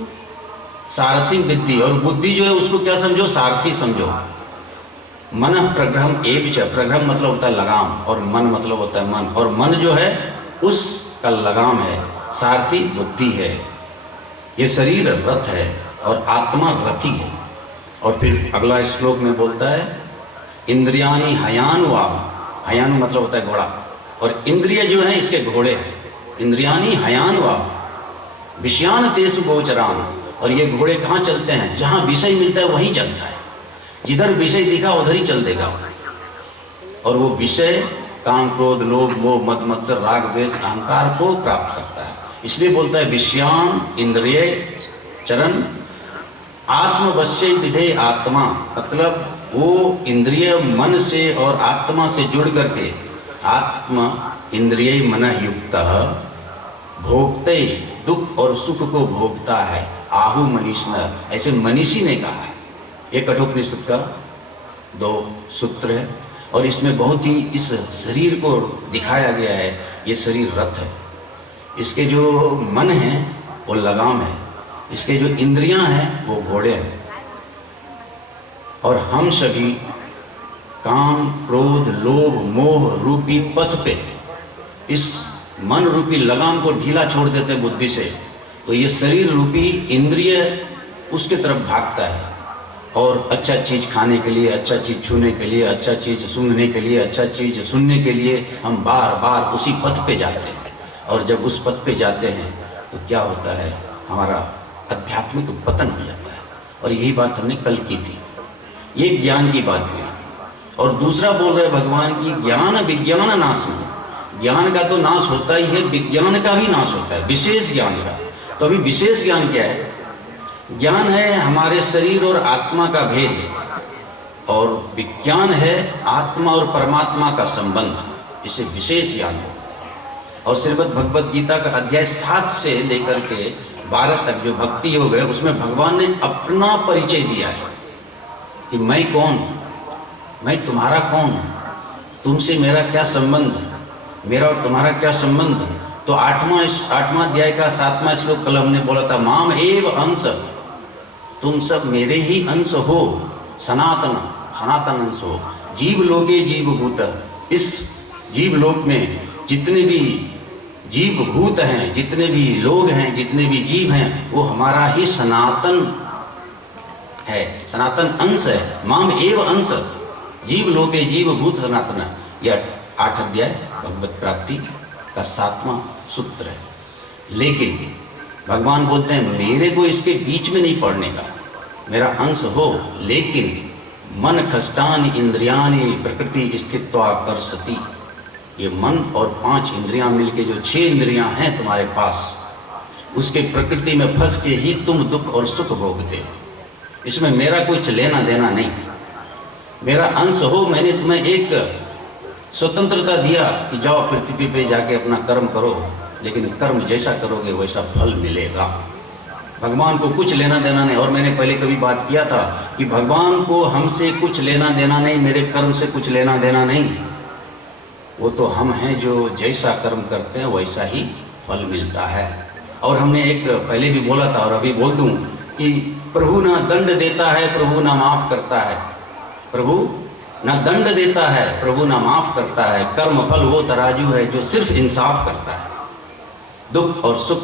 सारथी विद्धि, और बुद्धि जो है उसको क्या समझो, सारथी समझो। मन प्रग्रहम एव च, प्रग्रहम मतलब होता है लगाम और मन मतलब होता है मन, और मन जो है उसका लगाम है, सारथी बुद्धि है। ये शरीर रथ है और आत्मा रथी है। और फिर अगला श्लोक में बोलता है इंद्रियानि हयानुवाम, हयानु मतलब होता है घोड़ा, और इंद्रिय जो है इसके घोड़े हैं। इंद्रियानि हयानुवाम विषयान तेषु गोचरान, और ये घोड़े कहाँ चलते हैं, जहाँ विषय मिलता है वहीं चलता है, जिधर विषय दिखा उधर ही चल देगा। और वो विषय काम क्रोध लोभ मोह मद मत्सर राग द्वेष अहंकार को प्राप्त करता है। इसलिए बोलता है विषयान इंद्रिय चरण आत्मवश्य विधेय आत्मा, मतलब वो इंद्रिय मन से और आत्मा से जुड़ करके आत्मा इंद्रिय मन युक्त भोगते दुख और सुख को भोगता है। आहु मनीषिण, ऐसे मनीषी ने कहा है। ये कठोपनिषद का 2 सूत्र है और इसमें बहुत ही इस शरीर को दिखाया गया है। ये शरीर रथ है, इसके जो मन है वो लगाम है, इसके जो इंद्रियां हैं वो घोड़े हैं। और हम सभी काम, क्रोध, लोभ, मोह रूपी पथ पे इस मन रूपी लगाम को ढीला छोड़ देते बुद्धि से, तो ये शरीर रूपी इंद्रिय उसके तरफ भागता है और अच्छा चीज़ खाने के लिए, अच्छा चीज़ छूने के लिए, अच्छा चीज़ सूंघने के लिए, अच्छा चीज़ सुनने के लिए हम बार बार उसी पथ पे जाते हैं। और जब उस पथ पे जाते हैं तो क्या होता है, हमारा आध्यात्मिक पतन हो जाता है। और यही बात हमने कल की थी। ये ज्ञान की बात हुई। और दूसरा बोल रहे भगवान की ज्ञान विज्ञान नाश में, ज्ञान का तो नाश होता ही है, विज्ञान का भी नाश होता है, विशेष ज्ञान का। तो अभी विशेष ज्ञान क्या है? ज्ञान है हमारे शरीर और आत्मा का भेद, और विज्ञान है आत्मा और परमात्मा का संबंध, इसे विशेष ज्ञान है। और श्रीमद् भगवद गीता का अध्याय 7 से लेकर के 12 तक जो भक्ति योग है, उसमें भगवान ने अपना परिचय दिया है कि मैं कौन, मैं तुम्हारा कौन, तुमसे मेरा क्या संबंध, मेरा और तुम्हारा क्या संबंध। तो 8वां अध्याय का 7वां श्लोक कल हमने बोला था, माम एव अंश, तुम सब मेरे ही अंश हो, सनातन अंश हो। जीव लोके जीव भूत, इस जीव लोक में जितने भी जीव भूत हैं, जितने भी लोग हैं, जितने भी जीव हैं, वो हमारा ही सनातन है, सनातन अंश है। माम एव अंश, जीव लोके जीव भूत सनातन। यह 8 अध्याय भगवत प्राप्ति का 7वां सूत्र है। लेकिन भगवान बोलते हैं मेरे को इसके बीच में नहीं पड़ने का, मेरा अंश हो, लेकिन मन खष्टान इंद्रियानि प्रकृति स्थित्वा कर्षति। ये मन और 5 इंद्रियां मिलके जो 6 इंद्रियां हैं तुम्हारे पास, उसके प्रकृति में फंस के ही तुम दुख और सुख भोगते हो। इसमें मेरा कुछ लेना देना नहीं, मेरा अंश हो। मैंने तुम्हें एक स्वतंत्रता दिया कि जाओ पृथ्वी पे जाके अपना कर्म करो, लेकिन कर्म जैसा करोगे वैसा फल मिलेगा। भगवान को कुछ लेना देना नहीं। और मैंने पहले कभी बात किया था कि भगवान को हमसे कुछ लेना देना नहीं, मेरे कर्म से कुछ लेना देना नहीं। वो तो हम हैं जो जैसा कर्म करते हैं वैसा ही फल मिलता है। और हमने एक पहले भी बोला था और अभी बोल दूं कि प्रभु ना दंड देता है, प्रभु ना माफ करता है। प्रभु ना दंड देता है, प्रभु ना माफ करता है। कर्म फल वो तराजू है जो सिर्फ इंसाफ करता है। दुख और सुख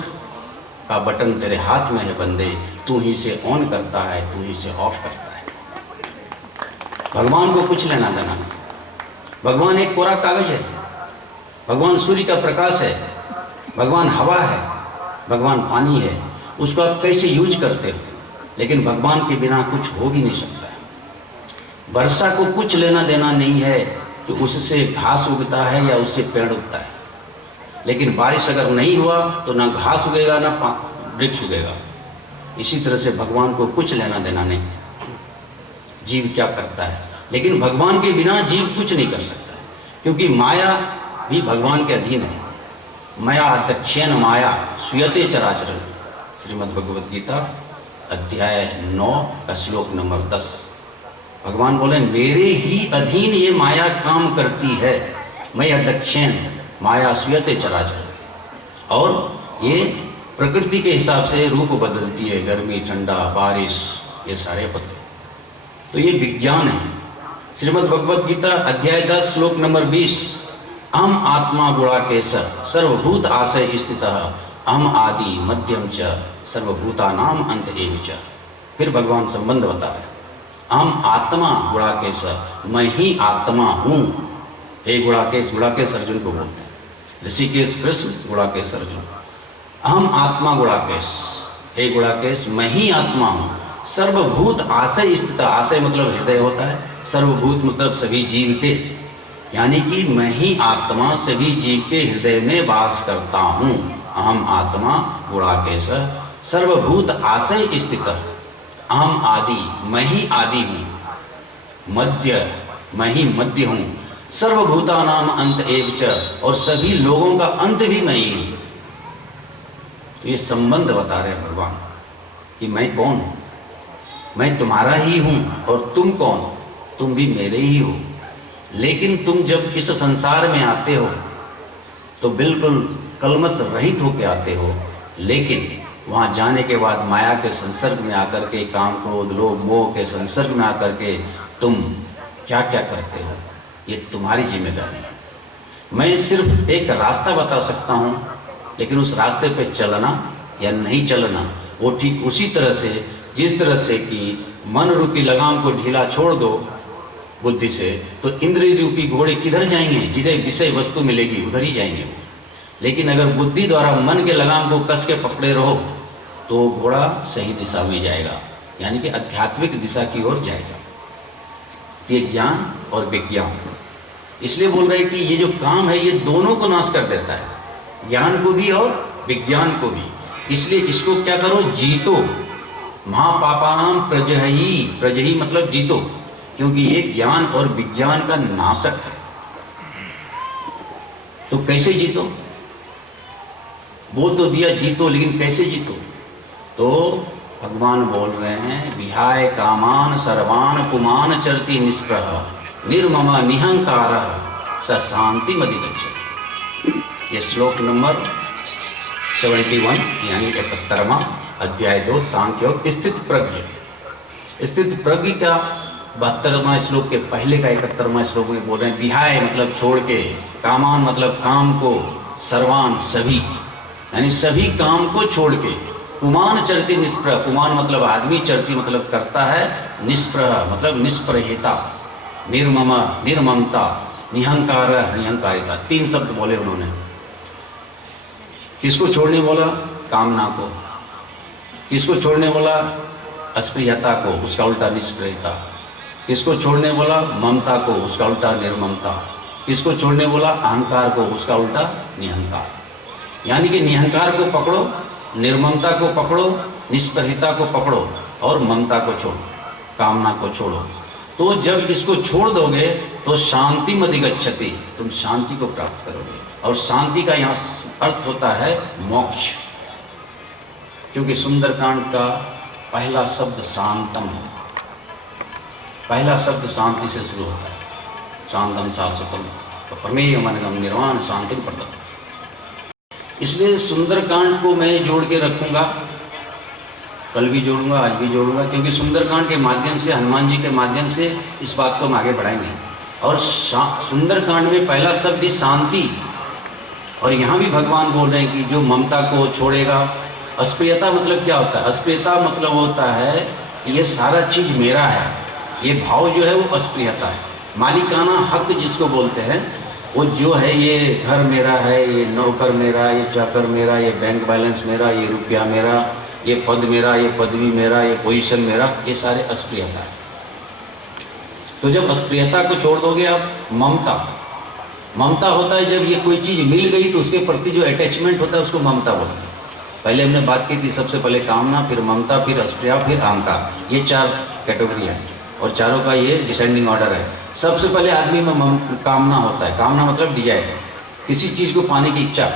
का बटन तेरे हाथ में है बंदे, तू ही से ऑन करता है, तू ही से ऑफ करता है। भगवान को कुछ लेना देना नहीं। भगवान एक कोरा कागज है, भगवान सूर्य का प्रकाश है, भगवान हवा है, भगवान पानी है। उसको आप कैसे यूज करते हो, लेकिन भगवान के बिना कुछ हो भी नहीं सकता है। वर्षा को कुछ लेना देना नहीं है कि उससे घास उगता है या उससे पेड़ उगता है, लेकिन बारिश अगर नहीं हुआ तो ना घास उगेगा ना वृक्ष उगेगा। इसी तरह से भगवान को कुछ लेना देना नहीं। जीव क्या करता है, लेकिन भगवान के बिना जीव कुछ नहीं कर सकता, क्योंकि माया भी भगवान के अधीन है। मया दक्षेण माया सुयते चराचर, श्रीमद् भगवद गीता अध्याय 9 का श्लोक नंबर 10। भगवान बोले मेरे ही अधीन ये माया काम करती है। मया दक्षेण माया सुयते चराचर, और ये प्रकृति के हिसाब से रूप बदलती है, गर्मी ठंडा बारिश ये सारे होते। तो ये विज्ञान है। श्रीमद् भगवद गीता अध्याय 10 श्लोक नंबर 20, अहम आत्मा गुणाकेश सर्वभूत आशय स्थितः अहम आदि मध्यम च सर्वभूतानाम अंत एव च। फिर भगवान संबंध बता रहे, अहम आत्मा गुणाकेश, मैं ही आत्मा हूँ। हे गुणाकेश, गुणाकेश अर्जुन को बोलते हैं, ऋषिकेश कृष्ण, गुणाकेश अर्जुन। अहम आत्मा गुणाकेश, हे गुणाकेश मैं ही आत्मा हूँ। सर्वभूत आशय स्थित, आशय मतलब हृदय होता है, सर्वभूत मतलब सभी जीव के, यानी कि मैं ही आत्मा सभी जीव के हृदय में वास करता हूँ। अहम आत्मा गुणाकेश सर्वभूत आशय स्थित, अहम आदि मैं ही आदि हूँ, मध्य मैं ही मध्य हूँ, सर्वभूतानाम अंत एव च, और सभी लोगों का अंत भी मैं ही हूँ। तो ये संबंध बता रहे हैं भगवान कि मैं कौन हूँ, मैं तुम्हारा ही हूँ, और तुम कौन, तुम भी मेरे ही हो। लेकिन तुम जब इस संसार में आते हो तो बिल्कुल कलमश रहित होकर आते हो, लेकिन वहाँ जाने के बाद माया के संसर्ग में आकर के, काम क्रोध लोभ मोह के संसर्ग में आकर के तुम क्या क्या करते हो, ये तुम्हारी जिम्मेदारी है। मैं सिर्फ एक रास्ता बता सकता हूँ, लेकिन उस रास्ते पे चलना या नहीं चलना वो ठीक उसी तरह से जिस तरह से कि मन रूपी लगाम को ढीला छोड़ दो बुद्धि से, तो इंद्रिय रूपी घोड़े किधर जाएंगे, जिधर विषय वस्तु मिलेगी उधर ही जाएंगे वो। लेकिन अगर बुद्धि द्वारा मन के लगाम को कस के पकड़े रहो तो घोड़ा सही दिशा में जाएगा, यानी कि आध्यात्मिक दिशा की ओर जाएगा। ये ज्ञान और विज्ञान, इसलिए बोल रहे हैं कि ये जो काम है ये दोनों को नाश कर देता है, ज्ञान को भी और विज्ञान को भी। इसलिए इसको क्या करो, जीतो। महापापानाम प्रजही, प्रजही मतलब जीतो, क्योंकि ये ज्ञान और विज्ञान का नाशक है। तो कैसे जीतो, बोल तो दिया जीतो, लेकिन कैसे जीतो? तो भगवान बोल रहे हैं, विहाय कामान सर्वान पुमान चरति निष्प्रह निर्मम निहंकार स शांति मधिगच्छति। ये श्लोक नंबर 71 यानी 71वां अध्याय 2 सांख्य योग स्थित प्रज्ञ। स्थित प्रज्ञ का 72वां श्लोक के पहले का 71वां श्लोक में बोल रहे हैं, विहाय मतलब छोड़ के, कामान मतलब काम को, सर्वान सभी, यानी सभी काम को छोड़ के, पुमान चरति निष्प्रह, पुमान मतलब आदमी, चरति मतलब करता है, निष्प्रह मतलब निष्प्रहिता, निर्मम निर्ममता, निहंकार निहंकारिता, 3 शब्द बोले उन्होंने। किसको छोड़ने बोला? कामना को। किसको छोड़ने बोला? अस्पृहता को, उसका उल्टा निष्प्रहिता। किसको छोड़ने बोला? ममता को, उसका उल्टा निर्ममता। किसको छोड़ने बोला? अहंकार को, उसका उल्टा निहंकार। यानी कि निहंकार को पकड़ो, निर्ममता को पकड़ो, निष्प्रहिता को पकड़ो और ममता को छोड़ो, कामना को छोड़ो। तो जब इसको छोड़ दोगे तो शांति मधिगच्छति, तुम शांति को प्राप्त करोगे। और शांति का यहाँ अर्थ होता है मोक्ष, क्योंकि सुंदरकांड का पहला शब्द शांतम है। पहला शब्द शांति से शुरू होता है, शांतम शाश्वतम तो प्रमेय मनगम निर्वाण शांति प्रदम। इसलिए सुंदरकांड को मैं जोड़ के रखूंगा, कल भी जोड़ूंगा, आज भी जोड़ूंगा, क्योंकि सुंदरकांड के माध्यम से, हनुमान जी के माध्यम से इस बात को हम आगे बढ़ाएंगे। और सुंदरकांड में पहला शब्द शांति, और यहाँ भी भगवान बोल रहे हैं कि जो ममता को छोड़ेगा। अस्प्रियता मतलब क्या होता है? अस्प्रियता मतलब होता है कि ये सारा चीज़ मेरा है, ये भाव जो है वो अस्प्रियता है। मालिकाना हक जिसको बोलते हैं, वो जो है ये घर मेरा है, ये नौकर मेरा, ये चाकर मेरा, ये बैंक बैलेंस मेरा, ये रुपया मेरा, ये पद मेरा, ये पदवी मेरा, ये पोजीशन मेरा, ये सारे अस्प्रियता है। तो जब अस्प्रियता को छोड़ दोगे आप, ममता, ममता होता है जब ये कोई चीज़ मिल गई तो उसके प्रति जो अटैचमेंट होता है उसको ममता बोलते हैं। पहले हमने बात की थी, सबसे पहले कामना, फिर ममता, फिर अस्प्रिया, फिर अहंकार, ये 4 कैटेगरी है और चारों का ये डिसेंडिंग ऑर्डर है। सबसे पहले आदमी में कामना होता है, कामना मतलब डिजायर, किसी चीज़ को पाने की इच्छा।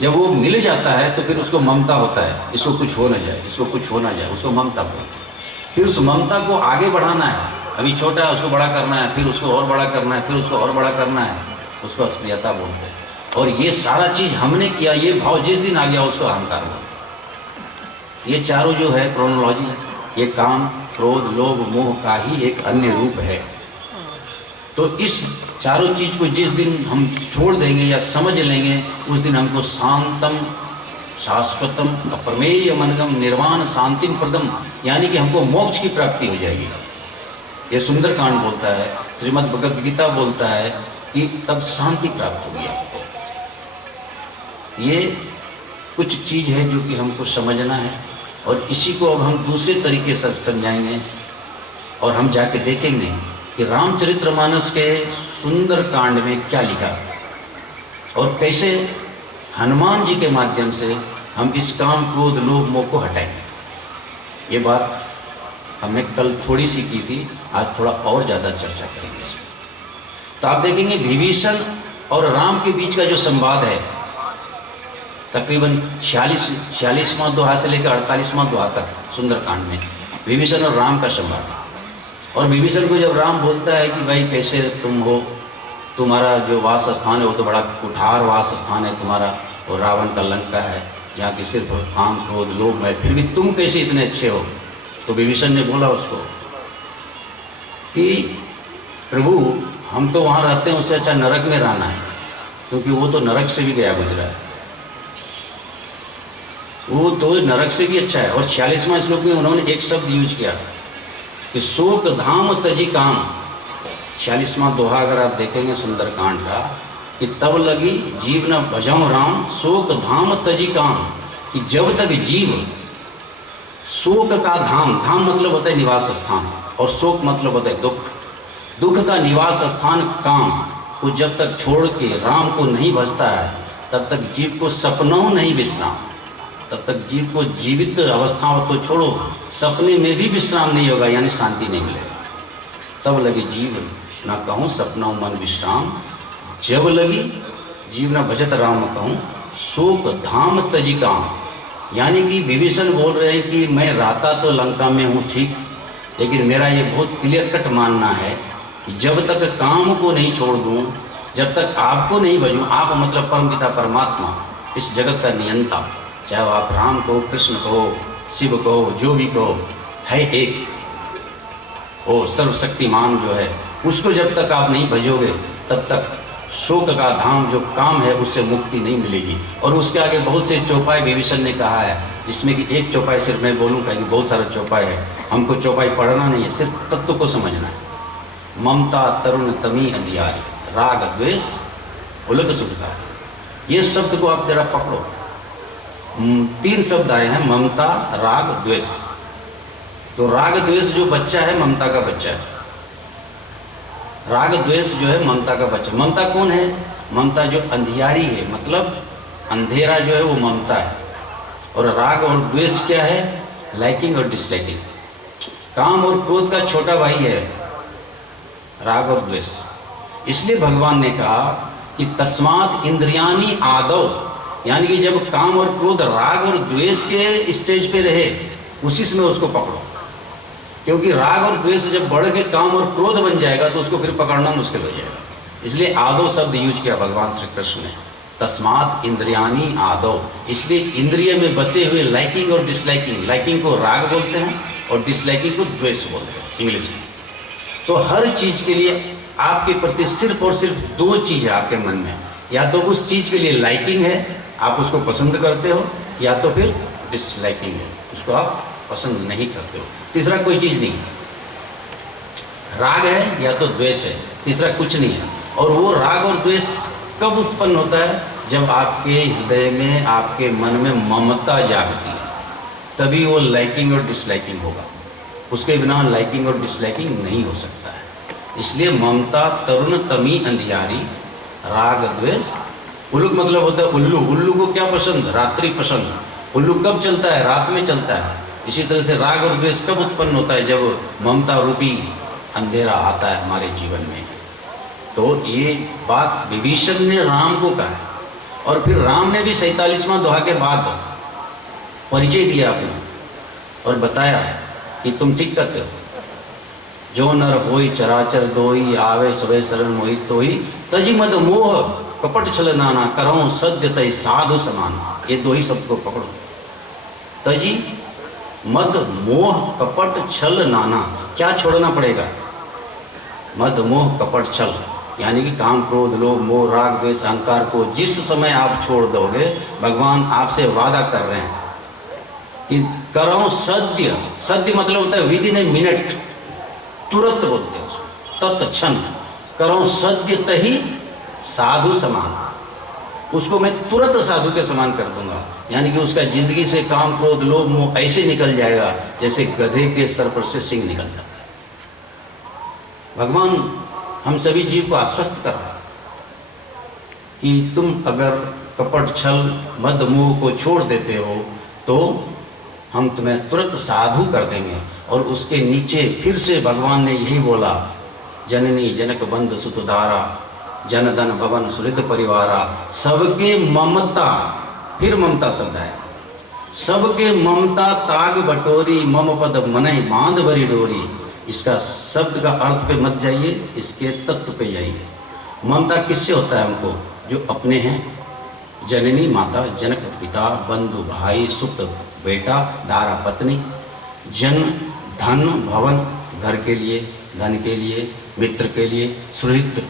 जब वो मिल जाता है तो फिर उसको ममता होता है, इसको कुछ हो न जाए, इसको कुछ हो ना जाए, उसको ममता बोलते हैं। फिर उस ममता को आगे बढ़ाना है, अभी छोटा है उसको बड़ा करना है, फिर उसको और बड़ा करना है, फिर उसको और बड़ा करना है, उसको अस्प्रियता बोलते हैं। और ये सारा चीज़ हमने किया, ये भाव जिस दिन आ गया उसको अहंकार बोलते हैं। ये चारों जो है क्रोनोलॉजी, ये काम, क्रोध, लोभ, मोह का ही एक अन्य रूप है। तो इस चारों चीज़ को जिस दिन हम छोड़ देंगे या समझ लेंगे, उस दिन हमको शांतम शाश्वतम अप्रमेय मनगम निर्वाण शांतिम प्रदम, यानी कि हमको मोक्ष की प्राप्ति हो जाएगी। ये सुंदरकांड बोलता है, श्रीमद् भगवद गीता बोलता है कि तब शांति प्राप्त होगी आपको। ये कुछ चीज़ है जो कि हमको समझना है, और इसी को अब हम दूसरे तरीके से समझाएंगे और हम जाके देखेंगे कि रामचरितमानस के सुंदरकांड में क्या लिखा और कैसे हनुमान जी के माध्यम से हम इस काम, क्रोध, लोभ, मोह को हटाएंगे। ये बात हमने कल थोड़ी सी की थी, आज थोड़ा और ज़्यादा चर्चा करेंगे इसमें। तो आप देखेंगे विभीषण और राम के बीच का जो संवाद है, तकरीबन 46वां दोहा से लेकर 48वां दोहा तक सुंदरकांड में विभीषण और राम का संवाद है। और विभीषण को जब राम बोलता है कि भाई कैसे तुम हो, तुम्हारा जो वास स्थान है वो तो बड़ा कुठार वास स्थान है तुम्हारा, और रावण का लंका है, यहाँ की सिर्फ काम, क्रोध, लोभ है, फिर भी तुम कैसे इतने अच्छे हो? तो विभीषण ने बोला उसको कि प्रभु हम तो वहाँ रहते हैं, उससे अच्छा नरक में रहना है, क्योंकि वो तो नरक से भी गया गुजरा है, वो तो नरक से भी अच्छा है। और 46वां श्लोक में उन्होंने एक शब्द यूज किया कि शोक धाम तजी काम। 46वां दोहा अगर आप देखेंगे सुंदरकांड का, कि तब लगी जीव न भजम राम शोक धाम तजी काम, कि जब तक जीव शोक का धाम, धाम मतलब होता है निवास स्थान, और शोक मतलब होता है दुख, दुख का निवास स्थान काम को जब तक छोड़ के राम को नहीं भजता है, तब तक जीव को सपनों नहीं विश्राम, तब तक जीव को जीवित अवस्था तो छोड़ो, सपने में भी विश्राम नहीं होगा, यानी शांति नहीं मिलेगा। तब लगी जीव ना कहूँ सपनों मन विश्राम, जब लगी जीव न भजत राम कहूँ शोक धाम तजी काम। यानी कि विभीषण बोल रहे हैं कि मैं रहता तो लंका में हूँ ठीक, लेकिन मेरा ये बहुत क्लियर कट मानना है कि जब तक काम को नहीं छोड़ दूँ, जब तक आपको नहीं भजूँ, आप मतलब परमपिता परमात्मा, इस जगत का नियंता, चाहे वो आप राम कहो, कृष्ण कहो, शिव कहो, जो भी कहो, है एक, वो सर्वशक्तिमान जो है, उसको जब तक आप नहीं भजोगे तब तक शोक का धाम जो काम है उससे मुक्ति नहीं मिलेगी। और उसके आगे बहुत से चौपाई विभीषण ने कहा है, जिसमें कि एक चौपाई सिर्फ मैं बोलूँगा कि बहुत सारा चौपाई है, हमको चौपाई पढ़ना नहीं है, सिर्फ तत्व को समझना है। ममता तरुण तमी अंधियारी, राग द्वेष उलट सुखता, ये शब्द को आप जरा पकड़ो। 3 शब्द आए हैं, ममता राग द्वेष। तो राग द्वेष जो बच्चा है ममता का बच्चा है, राग द्वेष जो है ममता का बच्चा। ममता कौन है? ममता जो अंधियारी है, मतलब अंधेरा जो है वो ममता है। और राग और द्वेष क्या है? लाइकिंग और डिसलाइकिंग। काम और क्रोध का छोटा भाई है राग और द्वेष। इसलिए भगवान ने कहा कि तस्मात् इंद्रियाणि आदौ, यानी कि जब काम और क्रोध राग और द्वेष के स्टेज पे रहे, उसी समय उसको पकड़ो, क्योंकि राग और द्वेष जब बढ़ के काम और क्रोध बन जाएगा तो उसको फिर पकड़ना मुश्किल हो जाएगा। इसलिए आदो शब्द यूज किया भगवान श्री कृष्ण ने, तस्मात् इंद्रियाणि आदो। इसलिए इंद्रिय में बसे हुए लाइकिंग और डिसलाइकिंग, लाइकिंग को राग बोलते हैं और डिसलाइकिंग को द्वेष बोलते हैं इंग्लिश में। तो हर चीज के लिए आपके प्रति सिर्फ और सिर्फ 2 चीज है आपके मन में, या तो उस चीज के लिए लाइकिंग है, आप उसको पसंद करते हो, या तो फिर डिसलाइकिंग है, उसको आप पसंद नहीं करते हो। तीसरा कोई चीज नहीं, राग है या तो द्वेष है, तीसरा कुछ नहीं है। और वो राग और द्वेष कब उत्पन्न होता है? जब आपके हृदय में, आपके मन में ममता जागती है, तभी वो लाइकिंग और डिसलाइकिंग होगा। उसके बिना लाइकिंग और डिसलाइकिंग नहीं हो सकता है। इसलिए ममता तरुण तमी अंधियारी, राग द्वेष। उल्लू मतलब होता है उल्लू। उल्लू को क्या पसंद? रात्रि पसंद। उल्लू कब चलता है? रात में चलता है। इसी तरह से राग और द्वेष कब उत्पन्न होता है? जब ममता रूपी अंधेरा आता है हमारे जीवन में। तो ये बात विभीषण ने राम को कहा है, और फिर राम ने भी 47वां दोहा के बाद परिचय दिया अपना और बताया कि तुम ठीक करते हो। जो नर होई चराचर दोई, आवे सवे शरण मोहि तोहि, तजी मद मोह कपट छल नाना, करऊं सद्य तय साधु समान। ये 2 ही शब्द को पकड़ो, तजी मद मोह कपट छल नाना। क्या छोड़ना पड़ेगा? मद मोह कपट छल, यानी कि काम क्रोध लोभ मोह राग द्वेष अहंकार को जिस समय आप छोड़ दोगे, भगवान आपसे वादा कर रहे हैं कि करो सद्य। सद्य मतलब होता है विद इन ए मिनट, तुरंत बोलते हैं उसको, तत्क्षण। करो सद्य तही साधु समान, उसको मैं तुरंत साधु के समान कर दूंगा। यानी कि उसका जिंदगी से काम क्रोध लोभ मोह ऐसे निकल जाएगा जैसे गधे के सर पर से सिंह निकल जाता है। भगवान हम सभी जीव को आश्वस्त कर रहा है कि तुम अगर कपट छल मद मोह को छोड़ देते हो तो हम तुम्हें तुरंत साधु कर देंगे। और उसके नीचे फिर से भगवान ने यही बोला, जननी जनक बंधु सुतधारा, जन धन भवन सुहृद परिवारा, सबके ममता, फिर ममता शब्द है, सबके ममता ताग बटोरी, मम पद मनई बांध भरी डोरी। इसका शब्द का अर्थ पे मत जाइए, इसके तत्व पे जाइए। ममता किससे होता है हमको? जो अपने हैं, जननी माता, जनक पिता, बंधु भाई, सुत बेटा, दारा पत्नी, जन धन भवन, घर के लिए, धन के लिए, मित्र के लिए, सुहृद,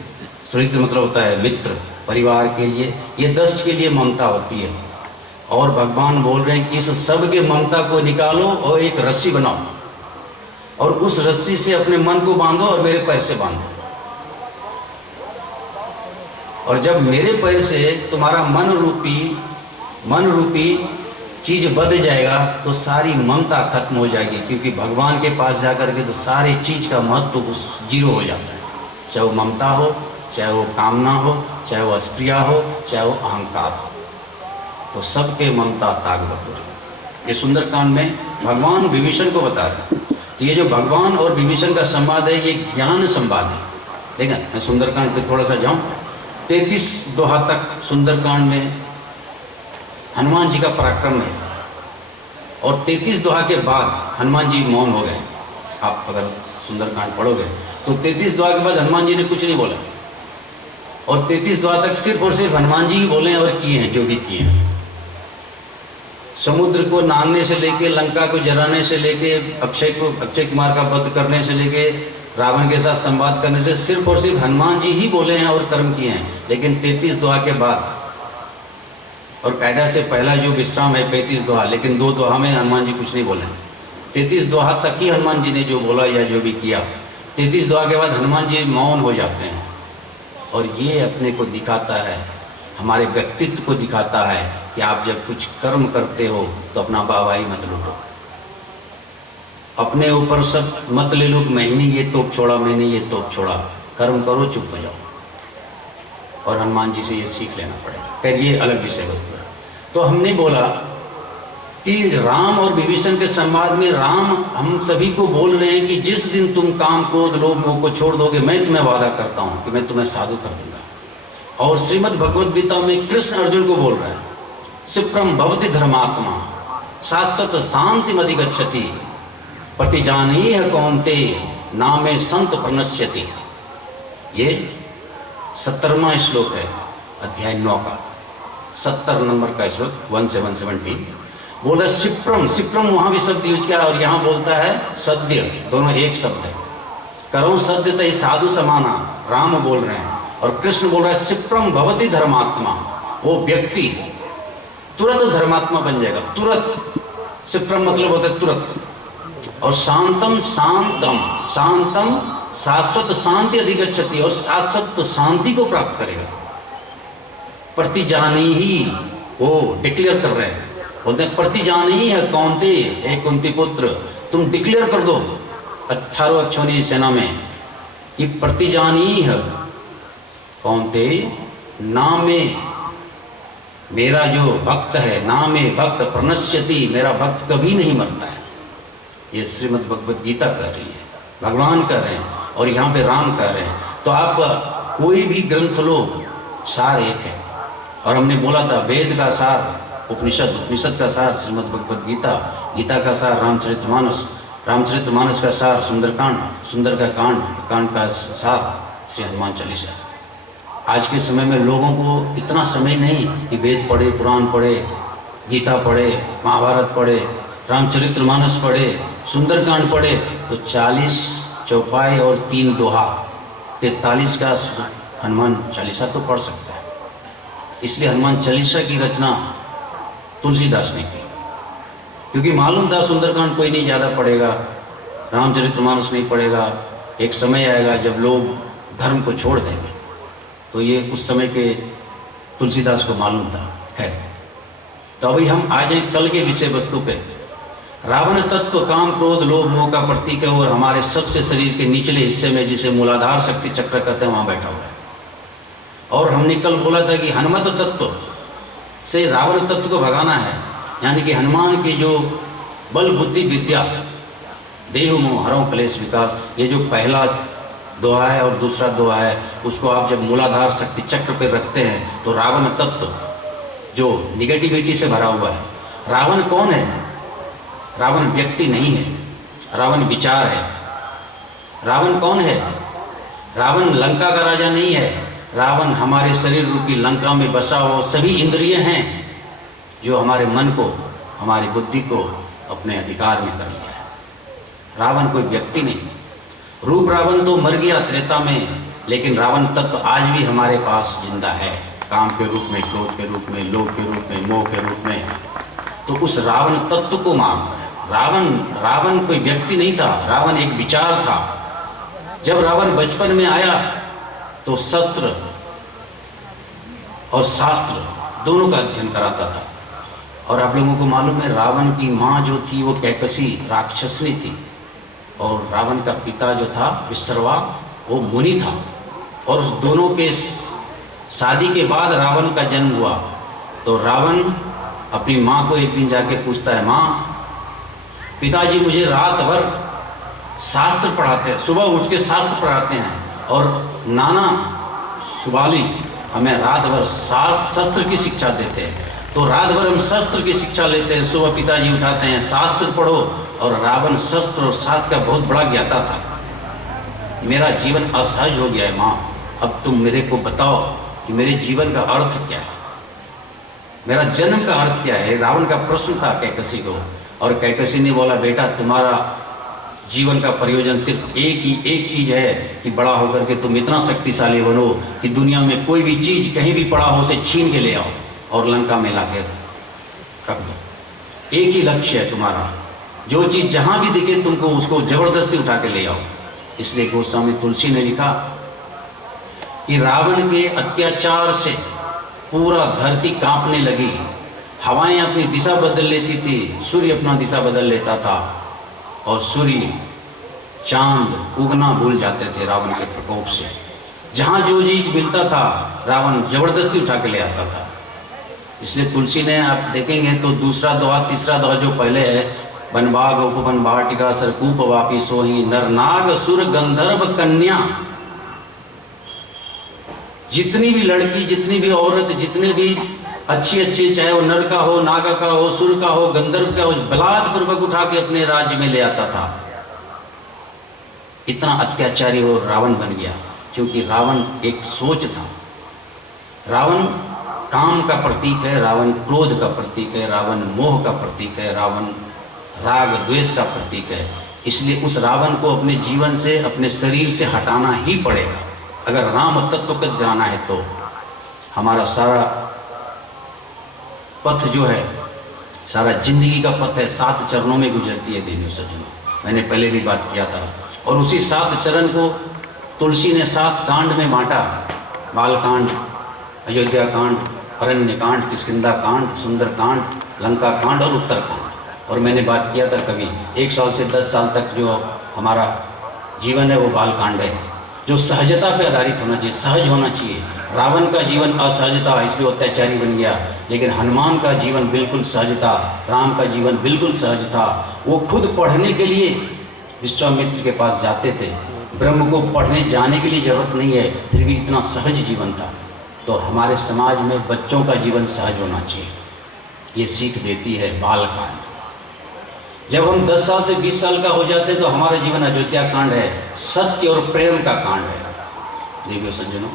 सुहृद मतलब होता है मित्र, परिवार के लिए, ये 10 के लिए ममता होती है। और भगवान बोल रहे हैं कि इस सब के ममता को निकालो और एक रस्सी बनाओ और उस रस्सी से अपने मन को बांधो और मेरे पैर से बांधो। और जब मेरे पैर से तुम्हारा मन रूपी चीज बद जाएगा तो सारी ममता खत्म हो जाएगी, क्योंकि भगवान के पास जाकर के तो सारी चीज का महत्व जीरो हो जाता है। चाहे वो ममता हो, चाहे वो कामना हो, चाहे वो अस्प्रिया हो, चाहे वो अहंकार हो, तो सबके ममता ताकत हो। ये सुंदरकांड में भगवान विभीषण को बता रहे हैं। तो ये जो भगवान और विभीषण का संवाद है ये ज्ञान संवाद है। देखा, मैं सुंदरकांड पे थोड़ा सा जाऊं। 33 दोहा तक सुंदरकांड में हनुमान जी का पराक्रम है और 33 दोहा के बाद हनुमान जी मौन हो गए। आप अगर सुंदरकांड पढ़ोगे तो 33 दोहा के बाद हनुमान जी ने कुछ नहीं बोला और 33 दोहा तक सिर्फ और सिर्फ हनुमान जी ही बोले और किए हैं जो भी किए हैं। समुद्र को नांगने से लेके, लंका को जलाने से लेके, अक्षय कुमार का वध करने से लेके, रावण के साथ संवाद करने से सिर्फ और सिर्फ हनुमान जी ही बोले हैं और कर्म किए हैं। लेकिन 33 दोहा के बाद और कायदा से पहला जो विश्राम है 35 दोहा, लेकिन 2 दोहा में हनुमान जी कुछ नहीं बोले। 33 दोहा तक ही हनुमान जी ने जो बोला या जो भी किया, 33 दोहा के बाद हनुमान जी मौन हो जाते हैं। और ये अपने को दिखाता है, हमारे व्यक्तित्व को दिखाता है कि आप जब कुछ कर्म करते हो तो अपना वाहवाही मत लूटो, अपने ऊपर सब मत ले लो, मैंने ये तोप छोड़ा, मैंने ये तोप छोड़ा। कर्म करो, चुप हो जाओ। और हनुमान जी से ये सीख लेना पड़ेगा। फिर ये अलग विषय वस्तु है। तो हमने बोला कि राम और विभीषण के संवाद में राम हम सभी को बोल रहे हैं कि जिस दिन तुम काम क्रोध लोभ मोह को छोड़ दोगे, मैं तुम्हें वादा करता हूं कि मैं तुम्हें साधु कर दूंगा। और श्रीमद् भगवद गीता में कृष्ण अर्जुन को बोल रहे हैं, क्षिप्रम भवति धर्मात्मा शाश्वत शांति मधिगच्छति प्रतिजानीह कौन्तेय नामे संत प्रणश्यति। ये 70वां श्लोक है अध्याय 9 का, 70 नंबर का श्लोक 1717। बोला क्षिप्रम, क्षिप्रम वहां भी शब्द यूज किया और यहाँ बोलता है सद्य, दोनों एक शब्द है। करो सद्य तय साधु समाना, राम बोल रहे हैं और कृष्ण बोल रहा है क्षिप्रम भवति धर्मात्मा। वो व्यक्ति तुरंत धर्मात्मा बन जाएगा, तुरंत। क्षिप्रम मतलब होता है तुरंत। और शांतम शांतम, शांतम शाश्वत शांति अधिगच्छति, और शाश्वत शांति को प्राप्त करेगा। प्रतिजानी ही, वो डिक्लेयर कर रहे हैं, बोलते हैं प्रतिजानी ही है कौन्तेय, हे कुंती पुत्र, तुम डिक्लेयर कर दो 18 अक्षौहिणी सेना में कि प्रतिजानी है कौन्तेय नामे, मेरा जो भक्त है, नामे भक्त प्रणश्यति, मेरा भक्त कभी नहीं मरता है। ये श्रीमद् भगवद गीता कह रही है, भगवान कह रहे हैं और यहाँ पे राम कह रहे हैं। तो आप कोई भी ग्रंथ लो, सार एक है। और हमने बोला था वेद का सार उपनिषद, उपनिषद का सार श्रीमद् भगवद गीता, गीता का सार रामचरितमानस, रामचरितमानस का सार सुंदरकांड, सुंदर का कांड, कांड का सार श्री हनुमान चालीसा। आज के समय में लोगों को इतना समय नहीं कि वेद पढ़े, पुराण पढ़े, गीता पढ़े, महाभारत पढ़े, रामचरितमानस पढ़े, सुंदरकांड पढ़े। तो 40 चौपाई और 3 दोहा, 43 का हनुमान चालीसा तो पढ़ सकता है। इसलिए हनुमान चालीसा की रचना तुलसीदास ने की, क्योंकि मालूम था सुंदरकांड कोई नहीं ज़्यादा पढ़ेगा, रामचरितमानस नहीं पढ़ेगा। एक समय आएगा जब लोग धर्म को छोड़ देंगे। तो ये उस समय के तुलसीदास को मालूम था है। तो अभी हम आ जाए कल के विषय वस्तु पे। रावण तत्व काम क्रोध लोभ मोह का प्रतीक है और हमारे सबसे शरीर के निचले हिस्से में जिसे मूलाधार शक्ति चक्र कहते हैं वहां बैठा हुआ है। और हमने कल बोला था कि हनुमत तत्व से रावण तत्व को भगाना है, यानी कि हनुमान की जो बल बुद्धि विद्या देहु मोह हरौ क्लेश विकास, ये जो पहला दोहा है और दूसरा दोहा है, उसको आप जब मूलाधार शक्ति चक्र पर रखते हैं तो रावण तत्व जो निगेटिविटी से भरा हुआ है। रावण कौन है? रावण व्यक्ति नहीं है, रावण विचार है। रावण कौन है? रावण लंका का राजा नहीं है, रावण हमारे शरीर रूपी लंका में बसा हुआ सभी इंद्रिय हैं जो हमारे मन को, हमारी बुद्धि को अपने अधिकार में कर लिया है। रावण कोई व्यक्ति नहीं। रूप रावण तो मर गया त्रेता में, लेकिन रावण तत्व आज भी हमारे पास जिंदा है, काम के रूप में, क्रोध के रूप में, लोभ के रूप में, मोह के रूप में। तो उस रावण तत्व को मान, रावण कोई व्यक्ति नहीं था, रावण एक विचार था। जब रावण बचपन में आया तो शस्त्र और शास्त्र दोनों का अध्ययन कराता था। और आप लोगों को मालूम है, रावण की माँ जो थी वो कैकसी राक्षसनी थी, और रावण का पिता जो था विश्रवा वो मुनि था। और उस दोनों के शादी के बाद रावण का जन्म हुआ। तो रावण अपनी माँ को एक दिन जाके पूछता है, माँ, पिताजी मुझे रात भर शास्त्र पढ़ाते हैं, सुबह उठ के शास्त्र पढ़ाते हैं, और नाना सुबाली हमें रात भर शस्त्र की शिक्षा देते हैं। तो रात भर हम शस्त्र की शिक्षा लेते हैं, सुबह पिताजी उठाते हैं, शास्त्र पढ़ो। और रावण शस्त्र और शास्त्र का बहुत बड़ा ज्ञाता था। मेरा जीवन असहज हो गया है माँ, अब तुम मेरे को बताओ कि मेरे जीवन का अर्थ क्या है, मेरा जन्म का अर्थ क्या है। रावण का प्रश्न था कैकसी को, और कैकसी ने बोला, बेटा तुम्हारा जीवन का प्रयोजन सिर्फ एक चीज है कि बड़ा होकर के तुम इतना शक्तिशाली बनो कि दुनिया में कोई भी चीज कहीं भी पड़ा हो उसे छीन के ले आओ और लंका में ला के रख दो। एक ही लक्ष्य है तुम्हारा, जो चीज जहां भी दिखे तुमको उसको जबरदस्ती उठा के ले आओ। इसलिए गोस्वामी तुलसी ने लिखा कि रावण के अत्याचार से पूरा धरती कांपने लगी, हवाएं अपनी दिशा बदल लेती थी, सूर्य अपना दिशा बदल लेता था, और सूर्य चांद उगना भूल जाते थे रावण के प्रकोप से। जहां जो चीज मिलता था रावण जबरदस्ती उठा के ले आता था। इसलिए तुलसी ने, आप देखेंगे तो दूसरा दोहा तीसरा दोहा जो पहले है, वनबाग उपवन वाटिका सरकूप वापी सोही नरनाग सुर गंधर्व कन्या। जितनी भी लड़की, जितनी भी औरत, जितने भी अच्छी चाहे वो नर का हो, नागा का हो, सुर का हो, गंधर्व का हो, बलात्पूर्वक उठा के अपने राज्य में ले आता था। इतना अत्याचारी वो रावण बन गया, क्योंकि रावण एक सोच था। रावण काम का प्रतीक है, रावण क्रोध का प्रतीक है, रावण मोह का प्रतीक है, रावण राग द्वेष का प्रतीक है। इसलिए उस रावण को अपने जीवन से, अपने शरीर से हटाना ही पड़ेगा अगर राम तत्व को जाना है। तो हमारा सारा पथ जो है, सारा जिंदगी का पथ है, 7 चरणों में गुजरती है देवी सज्जनों। मैंने पहले भी बात किया था, और उसी 7 चरण को तुलसी ने 7 कांड में बांटा, बालकांड, अयोध्या कांड, अरण्य कांड, किष्किंधा कांड, सुंदर कांड, लंका कांड और उत्तर कांड। और मैंने बात किया था कभी 1 साल से 10 साल तक जो हमारा जीवन है वो बालकांड है, जो सहजता पे आधारित होना चाहिए, सहज होना चाहिए। रावण का जीवन असहज था, इसलिए अत्याचारी बन गया, लेकिन हनुमान का जीवन बिल्कुल सहज था, राम का जीवन बिल्कुल सहज था। वो खुद पढ़ने के लिए विश्वामित्र के पास जाते थे, ब्रह्म को पढ़ने जाने के लिए जरूरत नहीं है, फिर भी इतना सहज जीवन था। तो हमारे समाज में बच्चों का जीवन सहज होना चाहिए, ये सीख देती है बालकांड। जब हम 10 साल से 20 साल का हो जाते हैं तो हमारा जीवन अयोध्या कांड है, सत्य और प्रेम का कांड है। देवियों सज्जनों,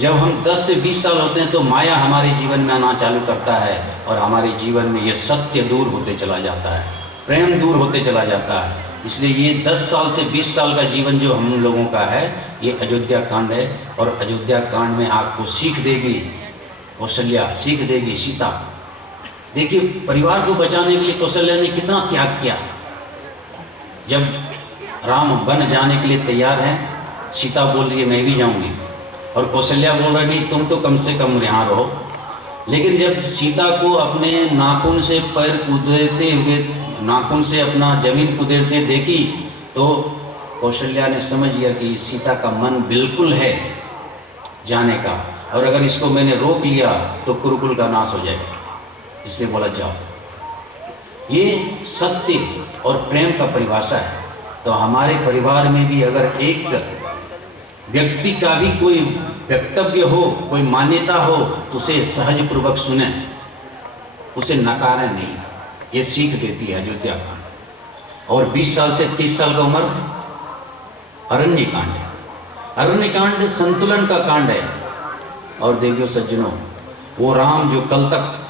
जब हम 10 से 20 साल होते हैं तो माया हमारे जीवन में आना चालू करता है, और हमारे जीवन में ये सत्य दूर होते चला जाता है, प्रेम दूर होते चला जाता है। इसलिए ये 10 साल से 20 साल का जीवन जो हम लोगों का है, ये अयोध्या कांड है। और अयोध्या कांड में आपको सीख देगी कौशल्या, सीख देगी सीता। देखिए, परिवार को बचाने के लिए कौशल्या ने कितना त्याग किया। जब राम वन जाने के लिए तैयार हैं, सीता बोल रही है मैं भी जाऊंगी, और कौशल्या बोल रही नहीं तुम तो कम से कम यहाँ रहो। लेकिन जब सीता को अपने नाखून से पैर कुदेरते हुए, नाखून से अपना जमीन कुदेरते देखी, तो कौशल्या ने समझ लिया कि सीता का मन बिल्कुल है जाने का, और अगर इसको मैंने रोक लिया तो कुरुकुल का नाश हो जाएगा। इसलिए बोला जाओ। ये सत्य और प्रेम का परिभाषा है। तो हमारे परिवार में भी अगर एक व्यक्ति का भी कोई वक्तव्य हो, कोई मान्यता हो, तो उसे सहज पूर्वक सुने, उसे नकारें नहीं। ये सीख देती है अयोध्या कांड। और 20 साल से 30 साल का उम्र अरण्य कांड है। अरण्य कांड संतुलन का कांड है। और देवियों सज्जनों, वो राम जो कल तक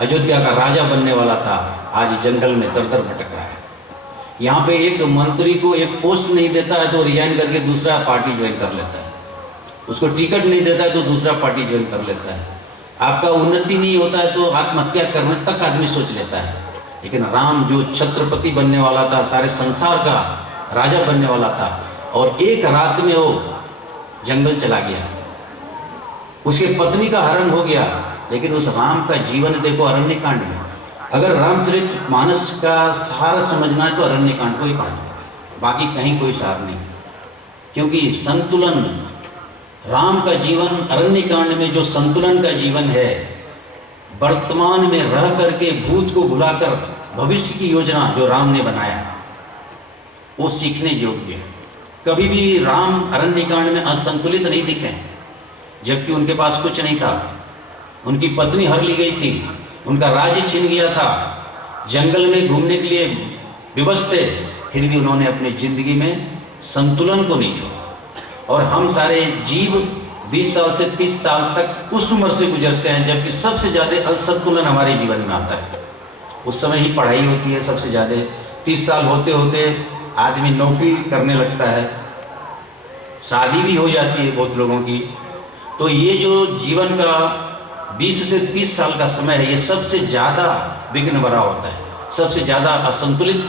अयोध्या का राजा बनने वाला था, आज जंगल में दर दर भटक रहा है। यहाँ पे एक मंत्री को एक पोस्ट नहीं देता है तो रिजाइन करके दूसरा पार्टी ज्वाइन कर लेता है, उसको टिकट नहीं देता है तो दूसरा पार्टी ज्वाइन कर लेता है, आपका उन्नति नहीं होता है तो आत्महत्या करने तक आदमी सोच लेता है। लेकिन राम जो छत्रपति बनने वाला था, सारे संसार का राजा बनने वाला था, और एक रात में वो जंगल चला गया, उसके पत्नी का हरण हो गया। लेकिन उस राम का जीवन देखो अरण्य कांड में, अगर रामचरितमानस का सार समझना है तो अरण्य कांड को ही पढ़ना, बाकी कहीं कोई सार नहीं, क्योंकि संतुलन, राम का जीवन अरण्य कांड में जो संतुलन का जीवन है, वर्तमान में रह करके भूत को भुलाकर भविष्य की योजना जो राम ने बनाया वो सीखने योग्य है। कभी भी राम अरण्य कांड में असंतुलित नहीं दिखे, जबकि उनके पास कुछ नहीं था, उनकी पत्नी हर ली गई थी, उनका राज्य छिन गया था, जंगल में घूमने के लिए विवश थे, फिर भी उन्होंने अपनी जिंदगी में संतुलन को नहीं छोड़ा। और हम सारे जीव 20 साल से 30 साल तक उस उम्र से गुजरते हैं जबकि सबसे ज़्यादा असंतुलन हमारे जीवन में आता है। उस समय ही पढ़ाई होती है सबसे ज़्यादा, 30 साल होते होते आदमी नौकरी करने लगता है, शादी भी हो जाती है बहुत लोगों की। तो ये जो जीवन का 20 से 30 साल का समय है, ये सबसे ज़्यादा विघ्न भरा होता है, सबसे ज़्यादा असंतुलित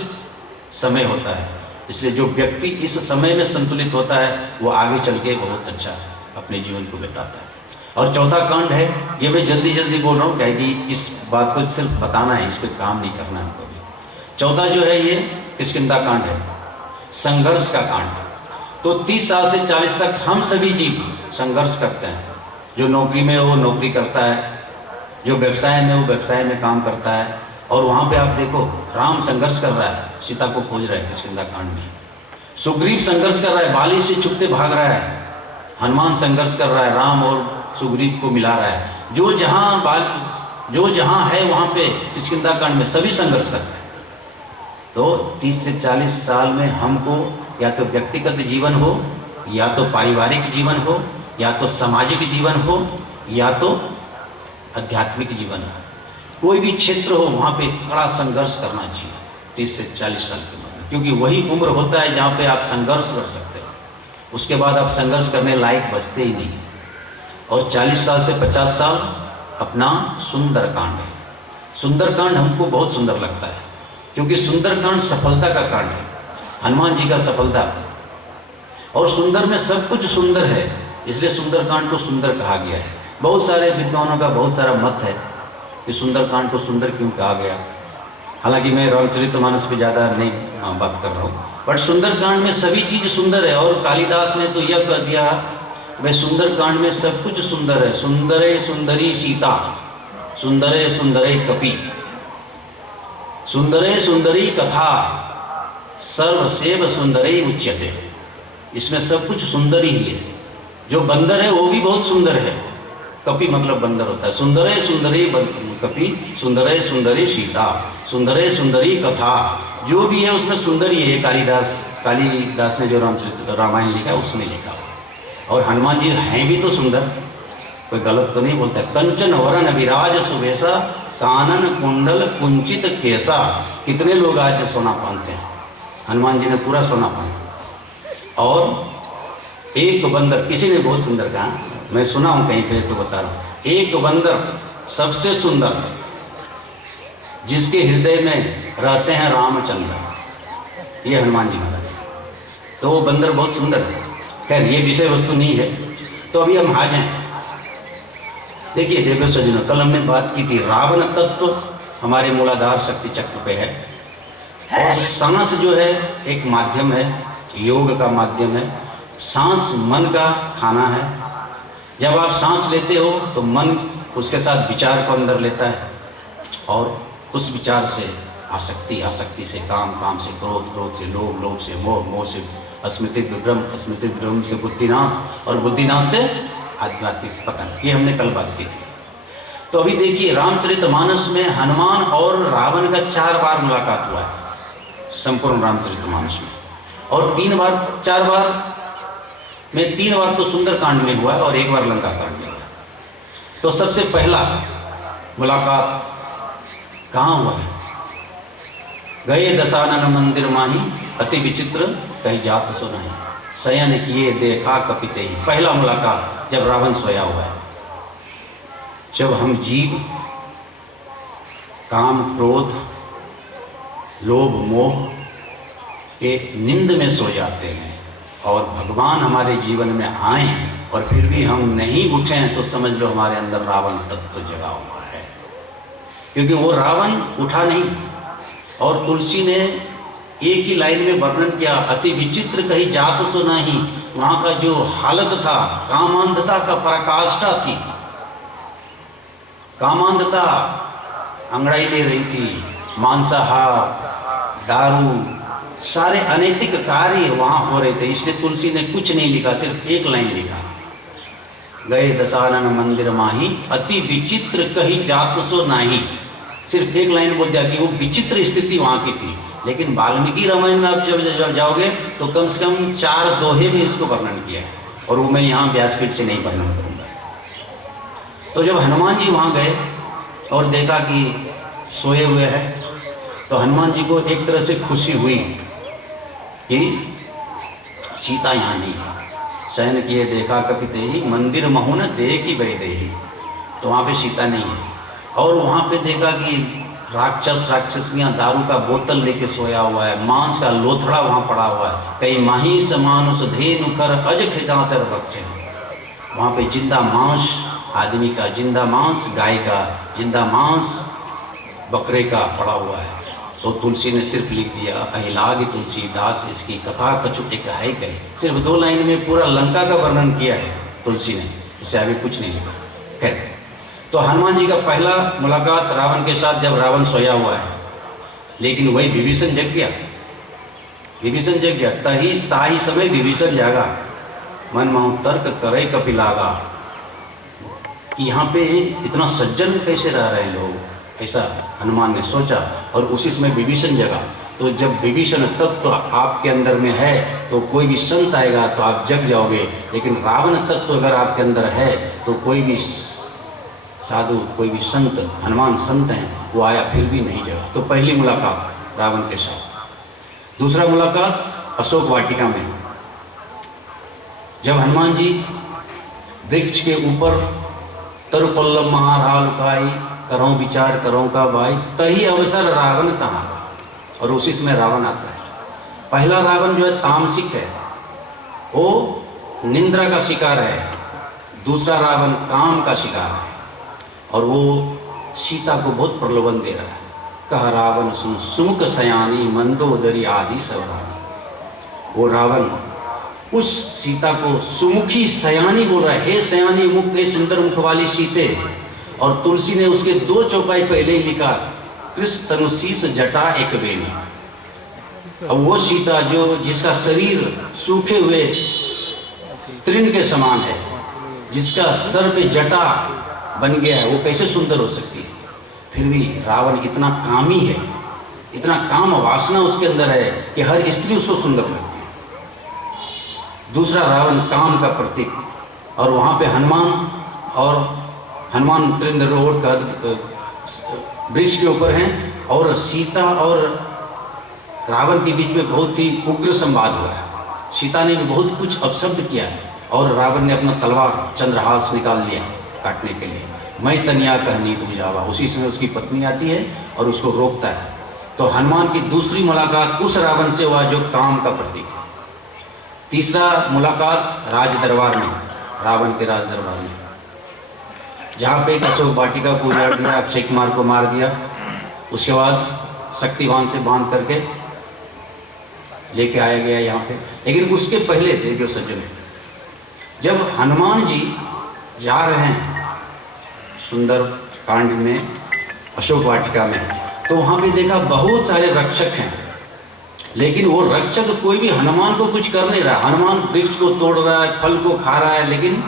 समय होता है। इसलिए जो व्यक्ति इस समय में संतुलित होता है वो आगे चल के बहुत अच्छा अपने जीवन को बिताता है। और चौथा कांड है, ये मैं जल्दी जल्दी बोल रहा हूँ क्या कि इस बात को सिर्फ बताना है, इस पर काम नहीं करना है कभी। चौथा जो है ये किष्किंधा कांड है, संघर्ष का कांड। तो 30 साल से 40 तक हम सभी जीव संघर्ष करते हैं, जो नौकरी में वो नौकरी करता है, जो व्यवसाय में वो व्यवसाय में काम करता है। और वहाँ पे आप देखो राम संघर्ष कर रहा है, सीता को खोज रहा है किष्किंधा कांड में, सुग्रीव संघर्ष कर रहा है, बाली से छुपते भाग रहा है, हनुमान संघर्ष कर रहा है, राम और सुग्रीव को मिला रहा है। जो जहाँ है वहाँ पे किष्किंधा कांड में सभी संघर्ष करते हैं। तो 30 से 40 साल में हमको या तो व्यक्तिगत जीवन हो, या तो पारिवारिक जीवन हो, या तो सामाजिक जीवन हो, या तो आध्यात्मिक जीवन हो, कोई भी क्षेत्र हो वहाँ पे कड़ा संघर्ष करना चाहिए 30 से 40 साल की उम्र में, क्योंकि वही उम्र होता है जहाँ पे आप संघर्ष कर सकते हो, उसके बाद आप संघर्ष करने लायक बचते ही नहीं। और 40 साल से 50 साल अपना सुंदरकांड है। सुंदरकांड हमको बहुत सुंदर लगता है क्योंकि सुंदरकांड सफलता का कांड है, हनुमान जी का सफलता। और सुंदर में सब कुछ सुंदर है, इसलिए सुंदरकांड को सुंदर कहा गया है। बहुत सारे विद्वानों का बहुत सारा मत है कि सुंदरकांड को सुंदर क्यों कहा गया। हालांकि मैं रामचरितमानस पे ज़्यादा नहीं बात कर रहा हूँ, बट सुंदरकांड में सभी चीज़ सुंदर है। और कालिदास ने तो यह कर दिया, भाई सुंदरकांड में सब कुछ सुंदर है। सुंदरे सुंदरी सीता, सुंदरे सुंदरे कपि, सुंदरे सुंदरी कथा, सर्वसेव सुंदरे उच्यते। इसमें सब कुछ सुंदर ही है। जो बंदर है वो भी बहुत सुंदर है, कपि मतलब बंदर होता है। सुंदरे सुंदरी कपि, सुंदरे सुंदरी सीता, सुंदरे सुंदरी कथा, जो भी है उसमें सुंदर ही है। कालिदास ने जो रामायण लिखा है उसमें लिखा। और हनुमान जी हैं भी तो सुंदर, कोई गलत तो नहीं बोलता। कंचन वरन विराज सुबेसा, कानन कुंडल कुंचित केसा। कितने लोग आज सोना पहनते हैं, हनुमान जी ने पूरा सोना पहना। और एक बंदर, किसी ने बहुत सुंदर कहा, मैं सुना हूँ कहीं पे तो बता रहा हूँ, एक बंदर सबसे सुंदर जिसके हृदय में रहते हैं रामचंद्र, ये हनुमान जी महाराज। तो वो बंदर बहुत सुंदर है। खैर ये विषय वस्तु नहीं है, तो अभी हम आ जाएं। देखिए देवो सज्जनों, कल हमने बात की थी रावण तत्व हमारे मूलाधार शक्ति चक्र पे है, और सांस जो है एक माध्यम है, योग का माध्यम है। सांस मन का खाना है। जब आप सांस लेते हो तो मन उसके साथ विचार को अंदर लेता है, और उस विचार से आसक्ति, आसक्ति से काम, काम से क्रोध, क्रोध से लोभ, लोभ से मोह, मोह से स्मृति विभ्रम, स्मृति विभ्रम से बुद्धिनाश, और बुद्धिनाश से आध्यात्मिक पतन। ये हमने कल बात की थी। तो अभी देखिए रामचरितमानस में हनुमान और रावण का 4 बार मुलाकात हुआ है संपूर्ण रामचरितमानस में, और 4 बार में 3 बार तो सुंदरकांड में हुआ है और 1 बार लंका कांड में हुआ है। तो सबसे पहला मुलाकात कहाँ हुआ है? गए दशानन मंदिर माही, अति विचित्र कहीं जात सो नहीं। शयन किए देखा कपिते ही। पहला मुलाकात जब रावण सोया हुआ है। जब हम जीव काम, क्रोध, लोभ, मोह के निंद में सो जाते हैं और भगवान हमारे जीवन में आए और फिर भी हम नहीं उठे हैं, तो समझ लो हमारे अंदर रावण तत्व जगा हुआ है। क्योंकि वो रावण उठा नहीं। और तुलसी ने एक ही लाइन में वर्णन किया, अति विचित्र कहीं जात सो नहीं। वहाँ का जो हालत था, कामांधता का पराकाष्ठा थी। कामांधता अंगड़ाई ले रही थी, मांसाहार, दारू, सारे अनैतिक कार्य वहाँ हो रहे थे। इसलिए तुलसी ने कुछ नहीं लिखा, सिर्फ एक लाइन लिखा, गए दशानन मंदिर माही, अति विचित्र कहीं जात सो नाही। सिर्फ एक लाइन बोल दिया कि वो विचित्र स्थिति वहाँ की थी। लेकिन वाल्मीकि रामायण में आप जब जाओगे तो कम से कम 4 दोहे में इसको वर्णन किया है, और वो मैं यहाँ व्यासपीठ से नहीं वर्णन करूँगा। तो जब हनुमान जी वहाँ गए और देखा कि सोए हुए हैं, तो हनुमान जी को एक तरह से खुशी हुई कि सीता यहाँ नहीं है। शयन किए देखा कपिते ही, मंदिर महु न देह की बही देही। तो वहाँ पे सीता नहीं है। और वहाँ पे देखा कि राक्षसियाँ दारू का बोतल लेके सोया हुआ है, मांस का लोथड़ा वहाँ पड़ा हुआ है। कई माही समानुष धेनु कर अज खिदा सर बच्चे। वहाँ पे जिंदा मांस आदमी का, जिंदा मांस गाय का, जिंदा मांस बकरे का पड़ा हुआ है। तो तुलसी ने सिर्फ लिख दिया, अहिलाग तुलसीदास इसकी कथा कछु एक है कही। सिर्फ 2 लाइन में पूरा लंका का वर्णन किया है तुलसी ने, इससे आगे कुछ नहीं लिखा। खैर, तो हनुमान जी का पहला मुलाकात रावण के साथ जब रावण सोया हुआ है। लेकिन वही विभीषण जग गया। विभीषण जग गया, तही ताही समय विभीषण जागा, मन माहु तर्क करे कपिलागा। कि यहाँ पे इतना सज्जन कैसे रह रहे हैं लोग, ऐसा हनुमान ने सोचा। और उसी समय विभीषण जगा। तो जब विभीषण तत्व आपके अंदर में है तो कोई भी संत आएगा तो आप जग जाओगे। लेकिन रावण तत्व अगर आपके अंदर है तो कोई भी साधु, कोई भी संत, हनुमान संत हैं, वो आया फिर भी नहीं जगा। तो पहली मुलाकात रावण के साथ। दूसरा मुलाकात अशोक वाटिका में, जब हनुमान जी वृक्ष के ऊपर तरुपल्लव महाराल उकाई, करो विचार करो का भाई, तही अवसर रावण कहाँ। और उसी समय रावण आता है। पहला रावण जो है तामसिक है, वो निंद्रा का शिकार है। दूसरा रावण काम का शिकार है, और वो सीता को बहुत प्रलोभन दे रहा है। कह रावण सुन सुमुख सयानी, मंदोदरी आदि सर्वानी। वो रावण उस सीता को सुमुखी सयानी बोल रहा है, हे सयानी मुख, हे सुंदर मुख वाली सीते। और तुलसी ने उसके 2 चौपाई पहले ही लिखा, कृष्ण तनुशीस जटा एक बेनी। अब वो सीता जो जिसका शरीर सूखे हुए तृण के समान है, जिसका सर पे जटा बन गया है, वो कैसे सुंदर हो सकती है। फिर भी रावण इतना कामी है, इतना काम वासना उसके अंदर है कि हर स्त्री उसको सुंदर लगती है। दूसरा रावण काम का प्रतीक। और वहाँ पे हनुमान त्रिंद्र रोड का ब्रिज के ऊपर हैं, और सीता और रावण के बीच में बहुत ही उग्र संवाद हुआ है। सीता ने भी बहुत कुछ अपशब्द किया है, और रावण ने अपना तलवार चंद्रहास निकाल लिया काटने के लिए। मैं तनिया कहनी तुम जावा। उसी समय उसकी पत्नी आती है और उसको रोकता है। तो हनुमान की दूसरी मुलाकात उस रावण से हुआ जो काम का प्रतीक है। तीसरा मुलाकात राज दरबार में, रावण के राज दरबार में, जहाँ पे अशोक वाटिका को उजाड़ दिया, अक्षय कुमार को मार दिया। उसके बाद शक्तिवान से बांध करके लेके आया गया यहाँ पे। लेकिन उसके पहले थे जो सज्जन, जब हनुमान जी जा रहे हैं सुंदर कांड में अशोक वाटिका में, तो वहाँ पे देखा बहुत सारे रक्षक हैं। लेकिन वो रक्षक कोई भी हनुमान को कुछ कर नहीं रहा। हनुमान वृक्ष को तोड़ रहा है, फल को खा रहा है, लेकिन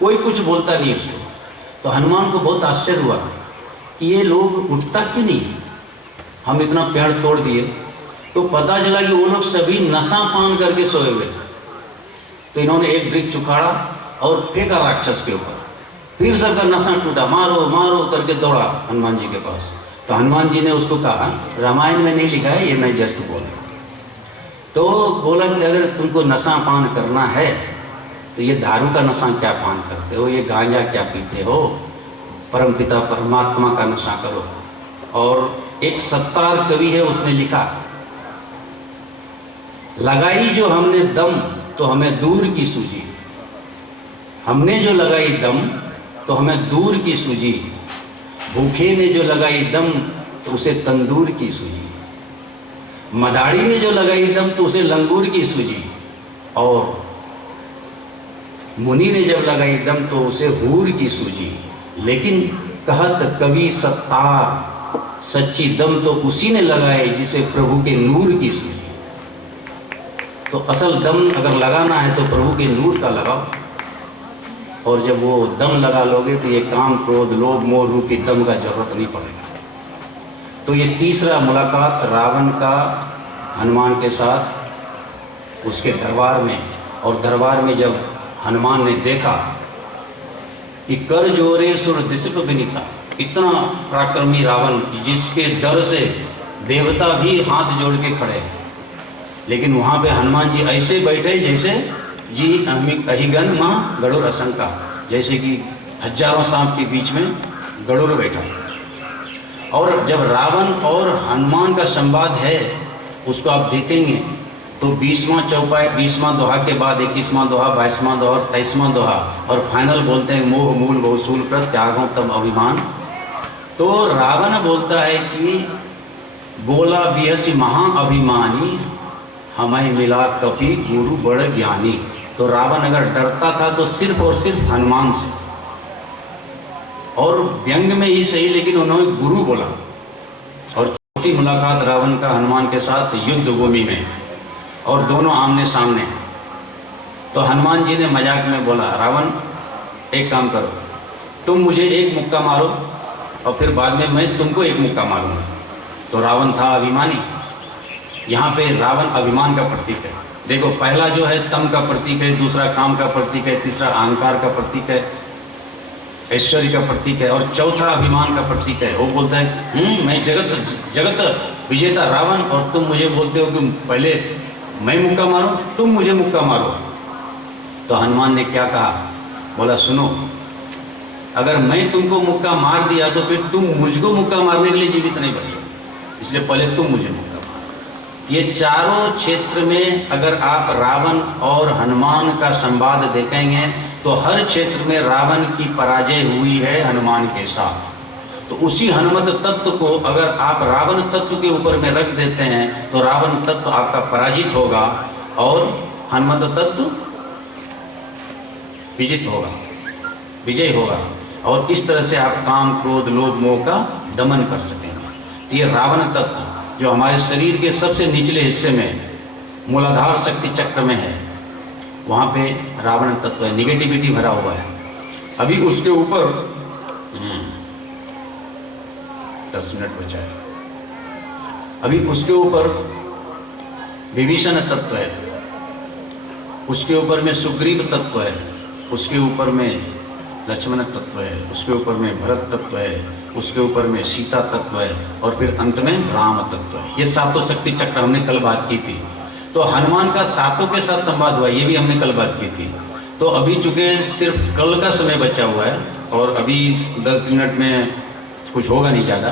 कोई कुछ बोलता नहीं उसको। तो हनुमान को बहुत आश्चर्य हुआ कि ये लोग उठता क्यों नहीं। हम इतना पेड़ तोड़ दिए। तो पता चला कि वो लोग सभी नशा पान करके सोए हुए थे। तो इन्होंने एक वृक्ष उखाड़ा और फेंका राक्षस के ऊपर। फिर सबका नशा टूटा, मारो मारो करके दौड़ा हनुमान जी के पास। तो हनुमान जी ने उसको कहा, रामायण में नहीं लिखा है, ये मैं जस्ट बोला। तो बोला कि अगर तुमको नशा पान करना है तो ये दारू का नशा क्या पान करते हो, ये गांजा क्या पीते हो, परमपिता परमात्मा का नशा करो। और एक सत्तार कवि है, उसने लिखा, लगाई जो हमने दम तो हमें दूर की सूझी, हमने जो लगाई दम तो हमें दूर की सूझी, भूखे ने जो लगाई दम तो उसे तंदूर की सूझी, मदारी ने जो लगाई दम तो उसे लंगूर की सूझी, और मुनि ने जब लगाई दम तो उसे हूर की सूझी। लेकिन कहत कवि सत्तार, सच्ची दम तो उसी ने लगाए जिसे प्रभु के नूर की सूझी। तो असल दम अगर लगाना है तो प्रभु के नूर का लगाओ, और जब वो दम लगा लोगे तो ये काम क्रोध लोभ मोह रूपी दम का जरूरत नहीं पड़ेगा। तो ये तीसरा मुलाकात रावण का हनुमान के साथ उसके दरबार में, और दरबार में जब हनुमान ने देखा कि कर जोरे सुर दिशप विनीता, इतना पराक्रमी रावण जिसके डर से देवता भी हाथ जोड़ के खड़े हैं, लेकिन वहाँ पे हनुमान जी ऐसे बैठे जैसे जी अहिगन माँ गरुड़ असंका, जैसे कि हजारों सांप के बीच में गरुड़ बैठा। और जब रावण और हनुमान का संवाद है उसको आप देखेंगे तो 20वां चौपाई, 20वां दोहा के बाद 21वां दोहा, 22वां दोहा, 23वां दोहा, और फाइनल बोलते हैं मोह मूल बहुसूल पर त्यागों तब अभिमान। तो रावण बोलता है कि बोला बिहसी महा अभिमानी, हमें मिला कपि गुरु बड़ ज्ञानी। तो रावण अगर डरता था तो सिर्फ और सिर्फ हनुमान से, और व्यंग में ही सही, लेकिन उन्होंने गुरु बोला। और छोटी मुलाकात रावण का हनुमान के साथ युद्ध भूमि में, और दोनों आमने सामने। तो हनुमान जी ने मजाक में बोला, रावण एक काम करो, तुम मुझे एक मुक्का मारो और फिर बाद में मैं तुमको एक मुक्का मारूंगा। तो रावण था अभिमानी, यहाँ पे रावण अभिमान का प्रतीक है। देखो, पहला जो है तम का प्रतीक है, दूसरा काम का प्रतीक है, तीसरा अहंकार का प्रतीक है, ऐश्वर्य का प्रतीक है, और चौथा अभिमान का प्रतीक है। वो बोलता है मैं जगत विजेता रावण, और तुम मुझे बोलते हो कि पहले मैं मुक्का मारूं, तुम मुझे मुक्का मारो। तो हनुमान ने क्या कहा, बोला सुनो, अगर मैं तुमको मुक्का मार दिया तो फिर तुम मुझको मुक्का मारने के लिए जीवित नहीं बचो, इसलिए पहले तुम मुझे मुक्का मारो। ये चारों क्षेत्र में अगर आप रावण और हनुमान का संवाद देखेंगे तो हर क्षेत्र में रावण की पराजय हुई है हनुमान के साथ। तो उसी हनुमत तत्व को अगर आप रावण तत्व के ऊपर में रख देते हैं तो रावण तत्व आपका पराजित होगा और हनुमत तत्व विजित होगा, विजय होगा, और इस तरह से आप काम क्रोध लोभ मोह का दमन कर सकेंगे। ये रावण तत्व जो हमारे शरीर के सबसे निचले हिस्से में मूलाधार शक्ति चक्र में है, वहाँ पे रावण तत्व है, निगेटिविटी भरा हुआ है। अभी उसके ऊपर 10 मिनट बचा है। अभी उसके ऊपर विभीषण तत्व है, उसके ऊपर में सुग्रीव तत्व है, उसके ऊपर में लक्ष्मण तत्व है, उसके ऊपर में भरत तत्व है, उसके ऊपर में सीता तत्व है, और फिर अंत में राम तत्व है। ये सातों शक्ति चक्र हमने कल बात की थी। तो हनुमान का सातों के साथ संवाद हुआ, ये भी हमने कल बात की थी। तो अभी चूंकि सिर्फ कल का समय बचा हुआ है और अभी 10 मिनट में कुछ होगा नहीं ज़्यादा,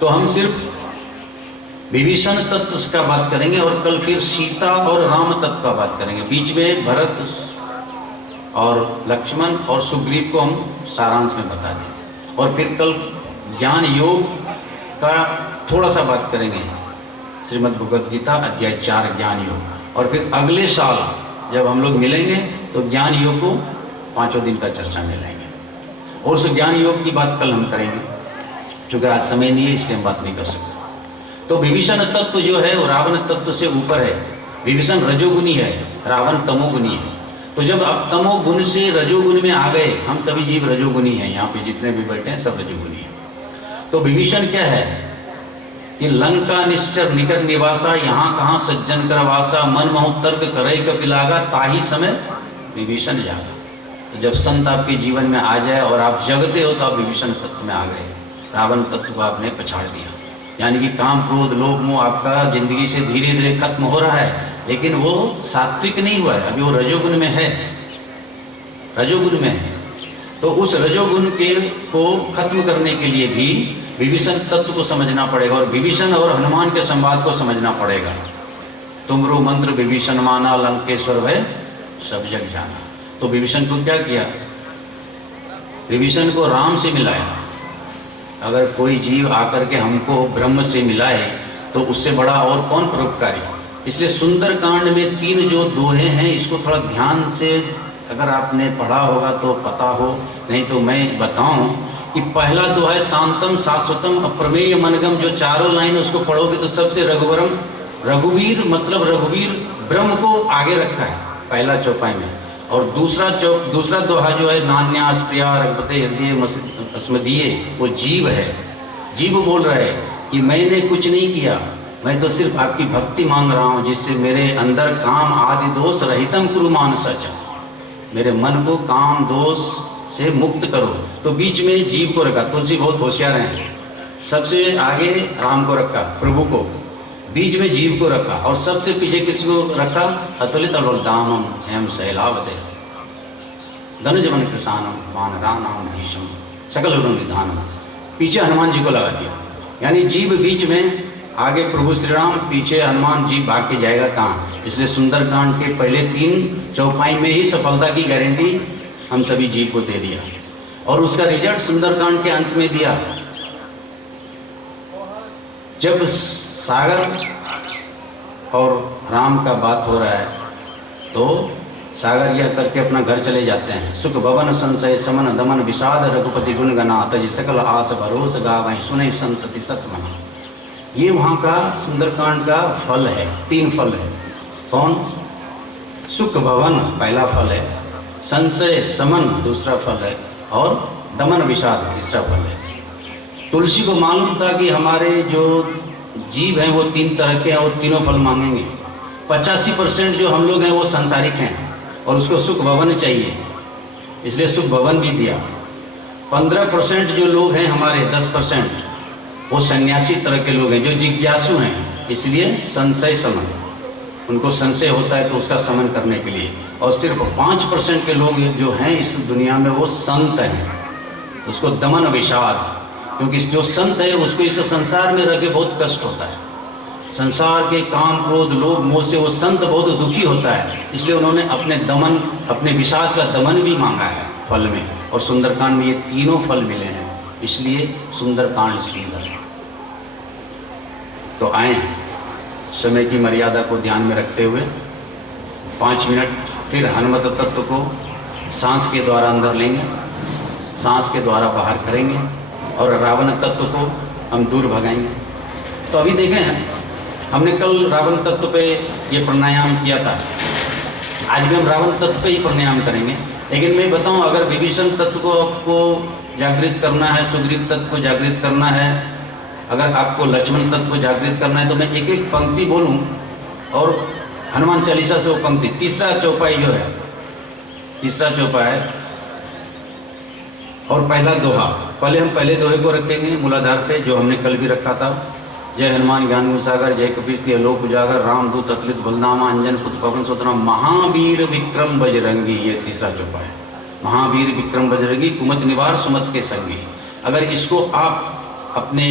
तो हम सिर्फ विभीषण तत्व का बात करेंगे और कल फिर सीता और राम तत्व का बात करेंगे। बीच में भरत और लक्ष्मण और सुग्रीव को हम सारांश में बता दें, और फिर कल ज्ञान योग का थोड़ा सा बात करेंगे, श्रीमद् भगवद गीता अध्याय 4 ज्ञान योग। और फिर अगले साल जब हम लोग मिलेंगे तो ज्ञान योग को 5 दिन का चर्चा में लेंगे, और उस ज्ञान योग की बात कल हम करेंगे। चूँकि आज समय नहीं है इसलिए हम बात नहीं कर सकते। तो विभीषण तत्व जो है वो रावण तत्व से ऊपर है। विभीषण रजोगुनी है, रावण तमोगुनी है। तो जब अब तमोगुण से रजोगुण में आ गए, हम सभी जीव रजोगुनी हैं, यहाँ पे जितने भी बैठे हैं सब रजोगुनी हैं। तो विभीषण क्या है कि लंका निश्चर निकट निवासा, यहाँ कहाँ सज्जन कर वासा, मन महु तर्क करे कपिलागा, ताही समय विभीषण जागा। तो जब संत आपके जीवन में आ जाए और आप जगते हो तो आप विभीषण तत्व में आ गए। रावण तत्व को आपने पछाड़ दिया। यानी कि काम क्रोध लोभ मोह आपका जिंदगी से धीरे धीरे खत्म हो रहा है, लेकिन वो सात्विक नहीं हुआ है, अभी वो रजोगुण में है, रजोगुण में है। तो उस रजोगुण के को खत्म करने के लिए भी विभीषण तत्व को समझना पड़ेगा, और विभीषण और हनुमान के संवाद को समझना पड़ेगा। तुमरो मंत्र विभीषण माना, लंकेश्वर भय सब जग जाना। तो विभीषण को क्या किया? विभीषण को राम से मिलाया। अगर कोई जीव आकर के हमको ब्रह्म से मिलाए तो उससे बड़ा और कौन परोपकारी। इसलिए सुंदरकांड में 3 जो दोहे हैं, इसको थोड़ा ध्यान से अगर आपने पढ़ा होगा तो पता हो, नहीं तो मैं बताऊं कि पहला दोहा है शांतम शाश्वतम अप्रमेय मनगम। जो चारों लाइन उसको पढ़ोगे तो सबसे रघुवरम, रघुवीर मतलब रघुवीर ब्रह्म को आगे रखा है पहला चौपाई में। और दूसरा दोहा जो है नान्यास प्रिया रघुपते हृदय अस्मदीय, वो जीव है। जीव बोल रहा है कि मैंने कुछ नहीं किया, मैं तो सिर्फ आपकी भक्ति मांग रहा हूँ, जिससे मेरे अंदर काम आदि दोष रहितम कुरु मानसच, मेरे मन को काम दोष से मुक्त करो। तो बीच में जीव को रखा। तुलसी बहुत होशियार हैं, सबसे आगे राम को रखा, प्रभु को, बीच में जीव को रखा, और सबसे पीछे किसको रखा? अतुलित दामम एम शैलावते धनुज मन कृषानम वानराणाम भीषम सकल निधानम। पीछे हनुमान जी को लगा दिया, यानी जीव बीच में, आगे प्रभु श्री राम, पीछे हनुमान जी भाग के जाएगा कहाँ। इसलिए सुंदरकांड के पहले 3 चौपाई में ही सफलता की गारंटी हम सभी जीव को दे दिया, और उसका रिजल्ट सुंदरकांड के अंत में दिया। जब सागर और राम का बात हो रहा है तो सागर यह करके अपना घर चले जाते हैं। सुख भवन संशय समन दमन विषाद रघुपति गुण गना तज सकल आस भरोस गावै सुनै संतति सत मना। ये वहाँ का सुंदरकांड का फल है। 3 फल है। कौन? सुख भवन पहला फल है, संशय समन दूसरा फल है, और दमन विषाद तीसरा फल है। तुलसी को मालूम था कि हमारे जो जीव हैं वो 3 तरह के हैं और तीनों फल मांगेंगे। 85% जो हम लोग हैं वो सांसारिक हैं और उसको सुख भवन चाहिए, इसलिए सुख भवन भी दिया। 15% जो लोग हैं हमारे 10% वो सन्यासी तरह के लोग हैं जो जिज्ञासु हैं, इसलिए संशय समन, उनको संशय होता है तो उसका समन करने के लिए। और सिर्फ 5% के लोग जो हैं इस दुनिया में वो संत हैं, उसको दमन विषाद, क्योंकि जो संत है उसको इस संसार में रह के बहुत कष्ट होता है। संसार के काम क्रोध लोभ मोह से वो संत बहुत दुखी होता है, इसलिए उन्होंने अपने दमन, अपने विषाद का दमन भी मांगा है फल में। और सुंदरकांड में ये तीनों फल मिले हैं, इसलिए सुंदरकांड सुंदर। तो आए समय की मर्यादा को ध्यान में रखते हुए 5 मिनट फिर हनुमत तत्व को सांस के द्वारा अंदर लेंगे, सांस के द्वारा बाहर करेंगे, और रावण तत्व को हम दूर भगाएंगे। तो अभी देखें, हमने कल रावण तत्व पे ये प्राणायाम किया था, आज भी हम रावण तत्व पे ही प्राणायाम करेंगे। लेकिन मैं बताऊं, अगर विभीषण तत्व को आपको जागृत करना है, सुग्रीव तत्व को जागृत करना है, अगर आपको लक्ष्मण तत्व को जागृत करना है, तो मैं एक एक पंक्ति बोलूं और हनुमान चालीसा से वो पंक्ति। तीसरा चौपाई जो है, तीसरा चौपाई और पहला दोहा, पहले हम पहले दोहे को रखेंगे मूलाधार पे, जो हमने कल भी रखा था। जय हनुमान ज्ञान गुण सागर, जय कपीस लोक उजागर, रामदूत अतुलित बलधामा, अंजन पुत्र पवन सुतना, महावीर विक्रम बजरंगी। ये तीसरा चौपाई, महावीर विक्रम बजरंगी, कुमत निवार सुमत के संगी। अगर इसको आप अपने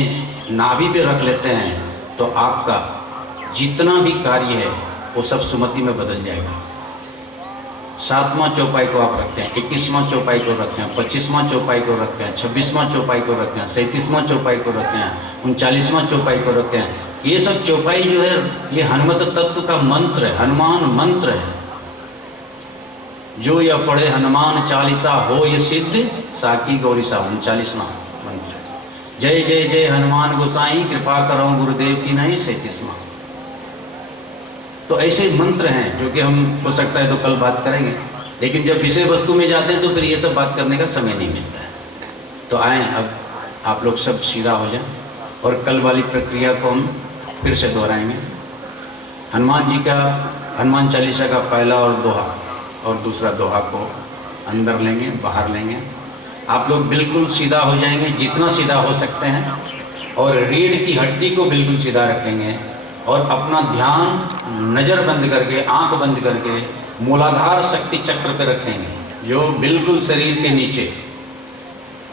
नाभि पे रख लेते हैं तो आपका जितना भी कार्य है वो सब सुमति में बदल जाएगा। 7वां चौपाई को आप रखते हैं, 21वां चौपाई को रखते हैं, 25वां चौपाई को रखते हैं, 26वां चौपाई को रखते हैं, 37वां चौपाई को रखते हैं, 39वां चौपाई को रखते हैं। ये सब चौपाई जो है ये हनुमत तत्व का मंत्र है, हनुमान मंत्र है। जो यह पढ़े हनुमान चालीसा हो ये सिद्ध साकी गौरीसा, 39वां मंत्र। जय जय जय हनुमान गोसाई, कृपा करो गुरुदेव की नहीं, 37वां। तो ऐसे मंत्र हैं जो कि हम हो सकता है तो कल बात करेंगे, लेकिन जब विषय वस्तु में जाते हैं तो फिर ये सब बात करने का समय नहीं मिलता है। तो आए अब आप लोग सब सीधा हो जाएं और कल वाली प्रक्रिया को हम फिर से दोहराएंगे। हनुमान जी का, हनुमान चालीसा का पहला और दोहा और दूसरा दोहा को अंदर लेंगे, बाहर लेंगे। आप लोग बिल्कुल सीधा हो जाएंगे, जितना सीधा हो सकते हैं, और रीढ़ की हड्डी को बिल्कुल सीधा रखेंगे और अपना ध्यान नज़र बंद करके, आंख बंद करके मूलाधार शक्ति चक्र पे रखेंगे, जो बिल्कुल शरीर के नीचे।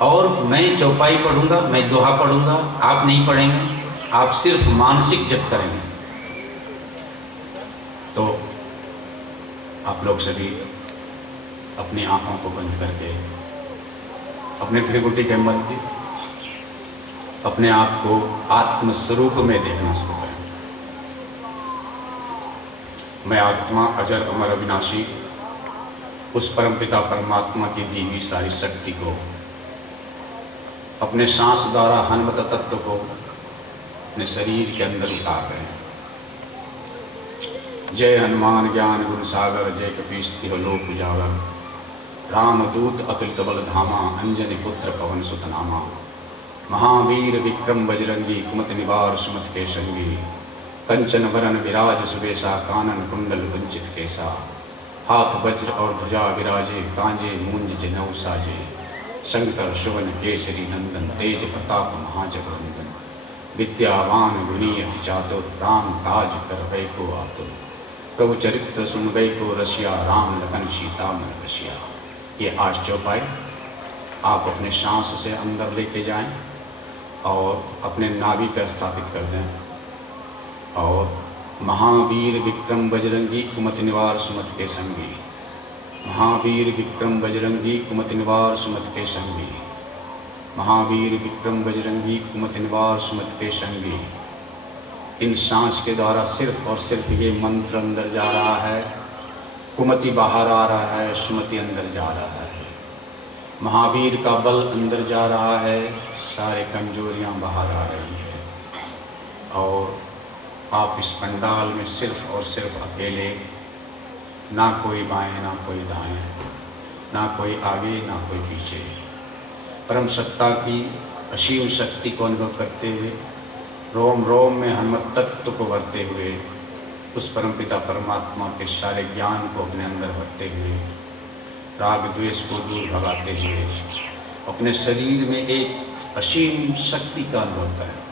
और मैं चौपाई पढ़ूंगा, मैं दोहा पढ़ूंगा, आप नहीं पढ़ेंगे, आप सिर्फ मानसिक जप करेंगे। तो आप लोग सभी अपनी आंखों को बंद करके अपने भृगुटी के मध्य अपने आप को आत्म स्वरूप में देखना शुरू करें। मैं आत्मा अजर अमर अविनाशी उस परमपिता परमात्मा की दी हुई सारी शक्ति को अपने सांस द्वारा हनुमत तत्व को अपने शरीर के अंदर उतार रहे हैं। जय हनुमान ज्ञान गुण सागर, जय कपीस तिह लोक उजागर, रामदूत अतुलित बल धामा, अंजनी पुत्र पवन सुत नामा, महावीर विक्रम बजरंगी, कुमति निवार सुमति के संगी, कंचन वरन विराज सुबेसा, कानन कुंडल कुंचित केसा, हाथ वज्र और ध्वजा विराजे, कांजे मूंज जनेऊ साजे, शंकर सुवन केसरी नंदन, तेज प्रताप महाजगवंदन, विद्यावान गुणी अति चातुर, राम ताज कर गए को आतुर, प्रभु चरित्र सुन गए को रसिया, राम लखन सीता मन बसिया। ये आज चौपाई आप अपने सांस से अंदर लेके जाएं और अपने नाभि पर स्थापित कर दें। और महावीर विक्रम बजरंगी, कुमति निवार सुमति के संगी, महावीर विक्रम बजरंगी, कुमति निवार सुमति के संगी, महावीर विक्रम बजरंगी, कुमति निवार सुमति के संगी। इन सांस के द्वारा सिर्फ और सिर्फ ये मंत्र अंदर जा रहा है, कुमति बाहर आ रहा है, सुमति अंदर जा रहा है, महावीर का बल अंदर जा रहा है, सारे कमजोरियां बाहर आ रही हैं। और आप इस पंडाल में सिर्फ और सिर्फ अकेले, ना कोई बाएं ना कोई दाएं, ना कोई आगे ना कोई पीछे, परम सत्ता की असीम शक्ति को अनुभव करते हुए, रोम रोम में हनुमत तत्व को भरते हुए, उस परमपिता परमात्मा के सारे ज्ञान को अपने अंदर भरते हुए, राग द्वेष को दूर भगाते हुए, अपने शरीर में एक असीम शक्ति का अनुभव करें।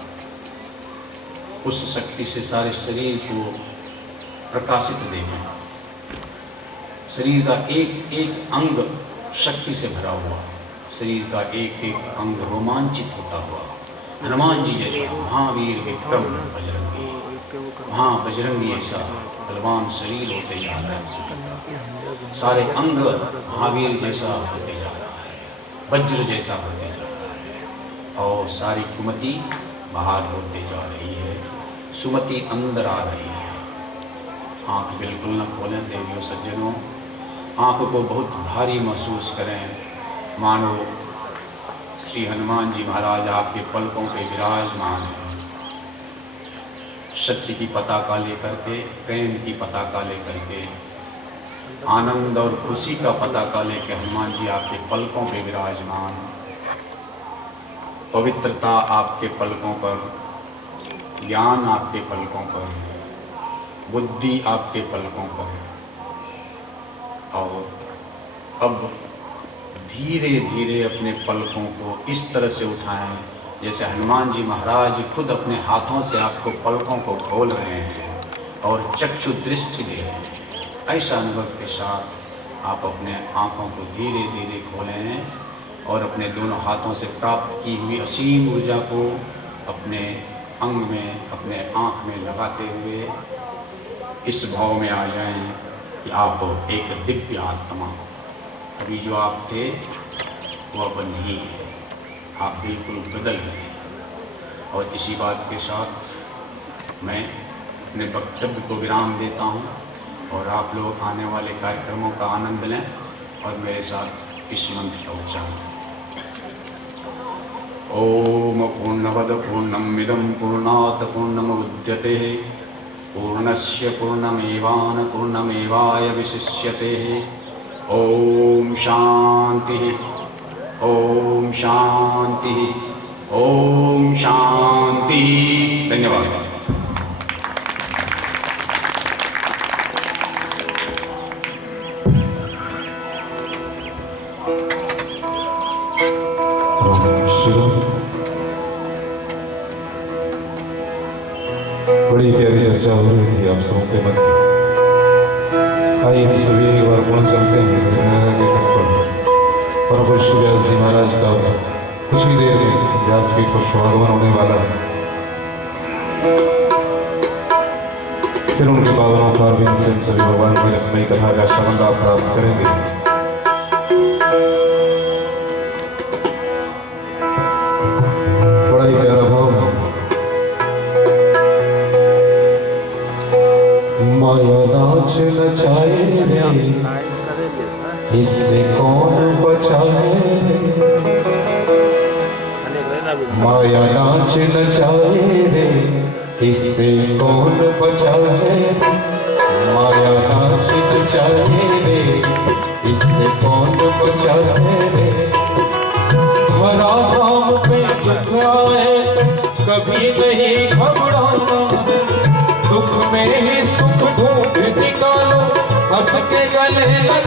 उस शक्ति से सारे शरीर को प्रकाशित देखें। शरीर का एक एक अंग शक्ति से भरा हुआ, शरीर का एक एक अंग रोमांचित होता हुआ, हनुमान जी जैसा महावीर विक्रम बजरंगी, हाँ बजरंगी ऐसा बलवान शरीर होते जा रहा है, सारे अंग महावीर जैसा होते जा रहा है, वज्र जैसा होते जा रहा है, और सारी कुमति बाहर होते जा रही है, सुमति अंदर आ रही है। आँख बिल्कुल न खोलें देवियों सज्जनों, आँख को बहुत भारी महसूस करें, मानो श्री हनुमान जी महाराज आपके पलकों पे विराजमान हैं। सत्य की पताका लेकर के, प्रेम की पताका लेकर के, आनंद और खुशी का पताका लेकर हनुमान जी आपके पलकों पे विराजमान। पवित्रता आपके पलकों पर, ज्ञान आपके पलकों पर, बुद्धि आपके पलकों पर। और अब धीरे धीरे अपने पलकों को इस तरह से उठाएं जैसे हनुमान जी महाराज खुद अपने हाथों से आपको पलकों को खोल रहे हैं और चक्षु दृष्टि दे रहे हैं। ऐसा अनुभव के साथ आप अपने आँखों को धीरे धीरे खोलें और अपने दोनों हाथों से प्राप्त की हुई असीम ऊर्जा को अपने अंग में, अपने आँख में लगाते हुए इस भाव में आ जाएं कि आप एक दिव्य आत्मा, अभी जो आप थे वो अब नहीं है, आप बिल्कुल बदल गए। और इसी बात के साथ मैं अपने वक्तव्य को विराम देता हूँ और आप लोग आने वाले कार्यक्रमों का आनंद लें और मेरे साथ इस मंत्र का उच्चारण। ओम पूर्णमद पूर्णमिदं पूर्णात् पूर्णमुदच्यते पूर्णस्य पूर्णमेवान् पूर्णमेवाय विशिष्यते। ओम शांति, ओम शांति, ओम शांति। धन्यवाद। आइए हम सभी एक बार पुनः चलते हैं गंगा के तट पर प्रभु श्री व्यास जी महाराज का कुछ ही देर में व्यासपीठ पर शुभागमन होने वाला है। फिर उनके पावनों का अरविंद से हम सभी भगवान की रसमयी कथा का श्रवण लाभ प्राप्त करेंगे। बड़ा ही प्यारा भाव है। माया नाच नचाए रे, इससे कौन बचाए रे। माया नाच नचाए रे, इससे कौन बचाए। माया नाच नचाए रे, इससे कौन बचाए रे। हरा नाम पे दुख आए कभी नहीं घबराना, दुख में ही सुख ढूंढ निकालो, हंस के गले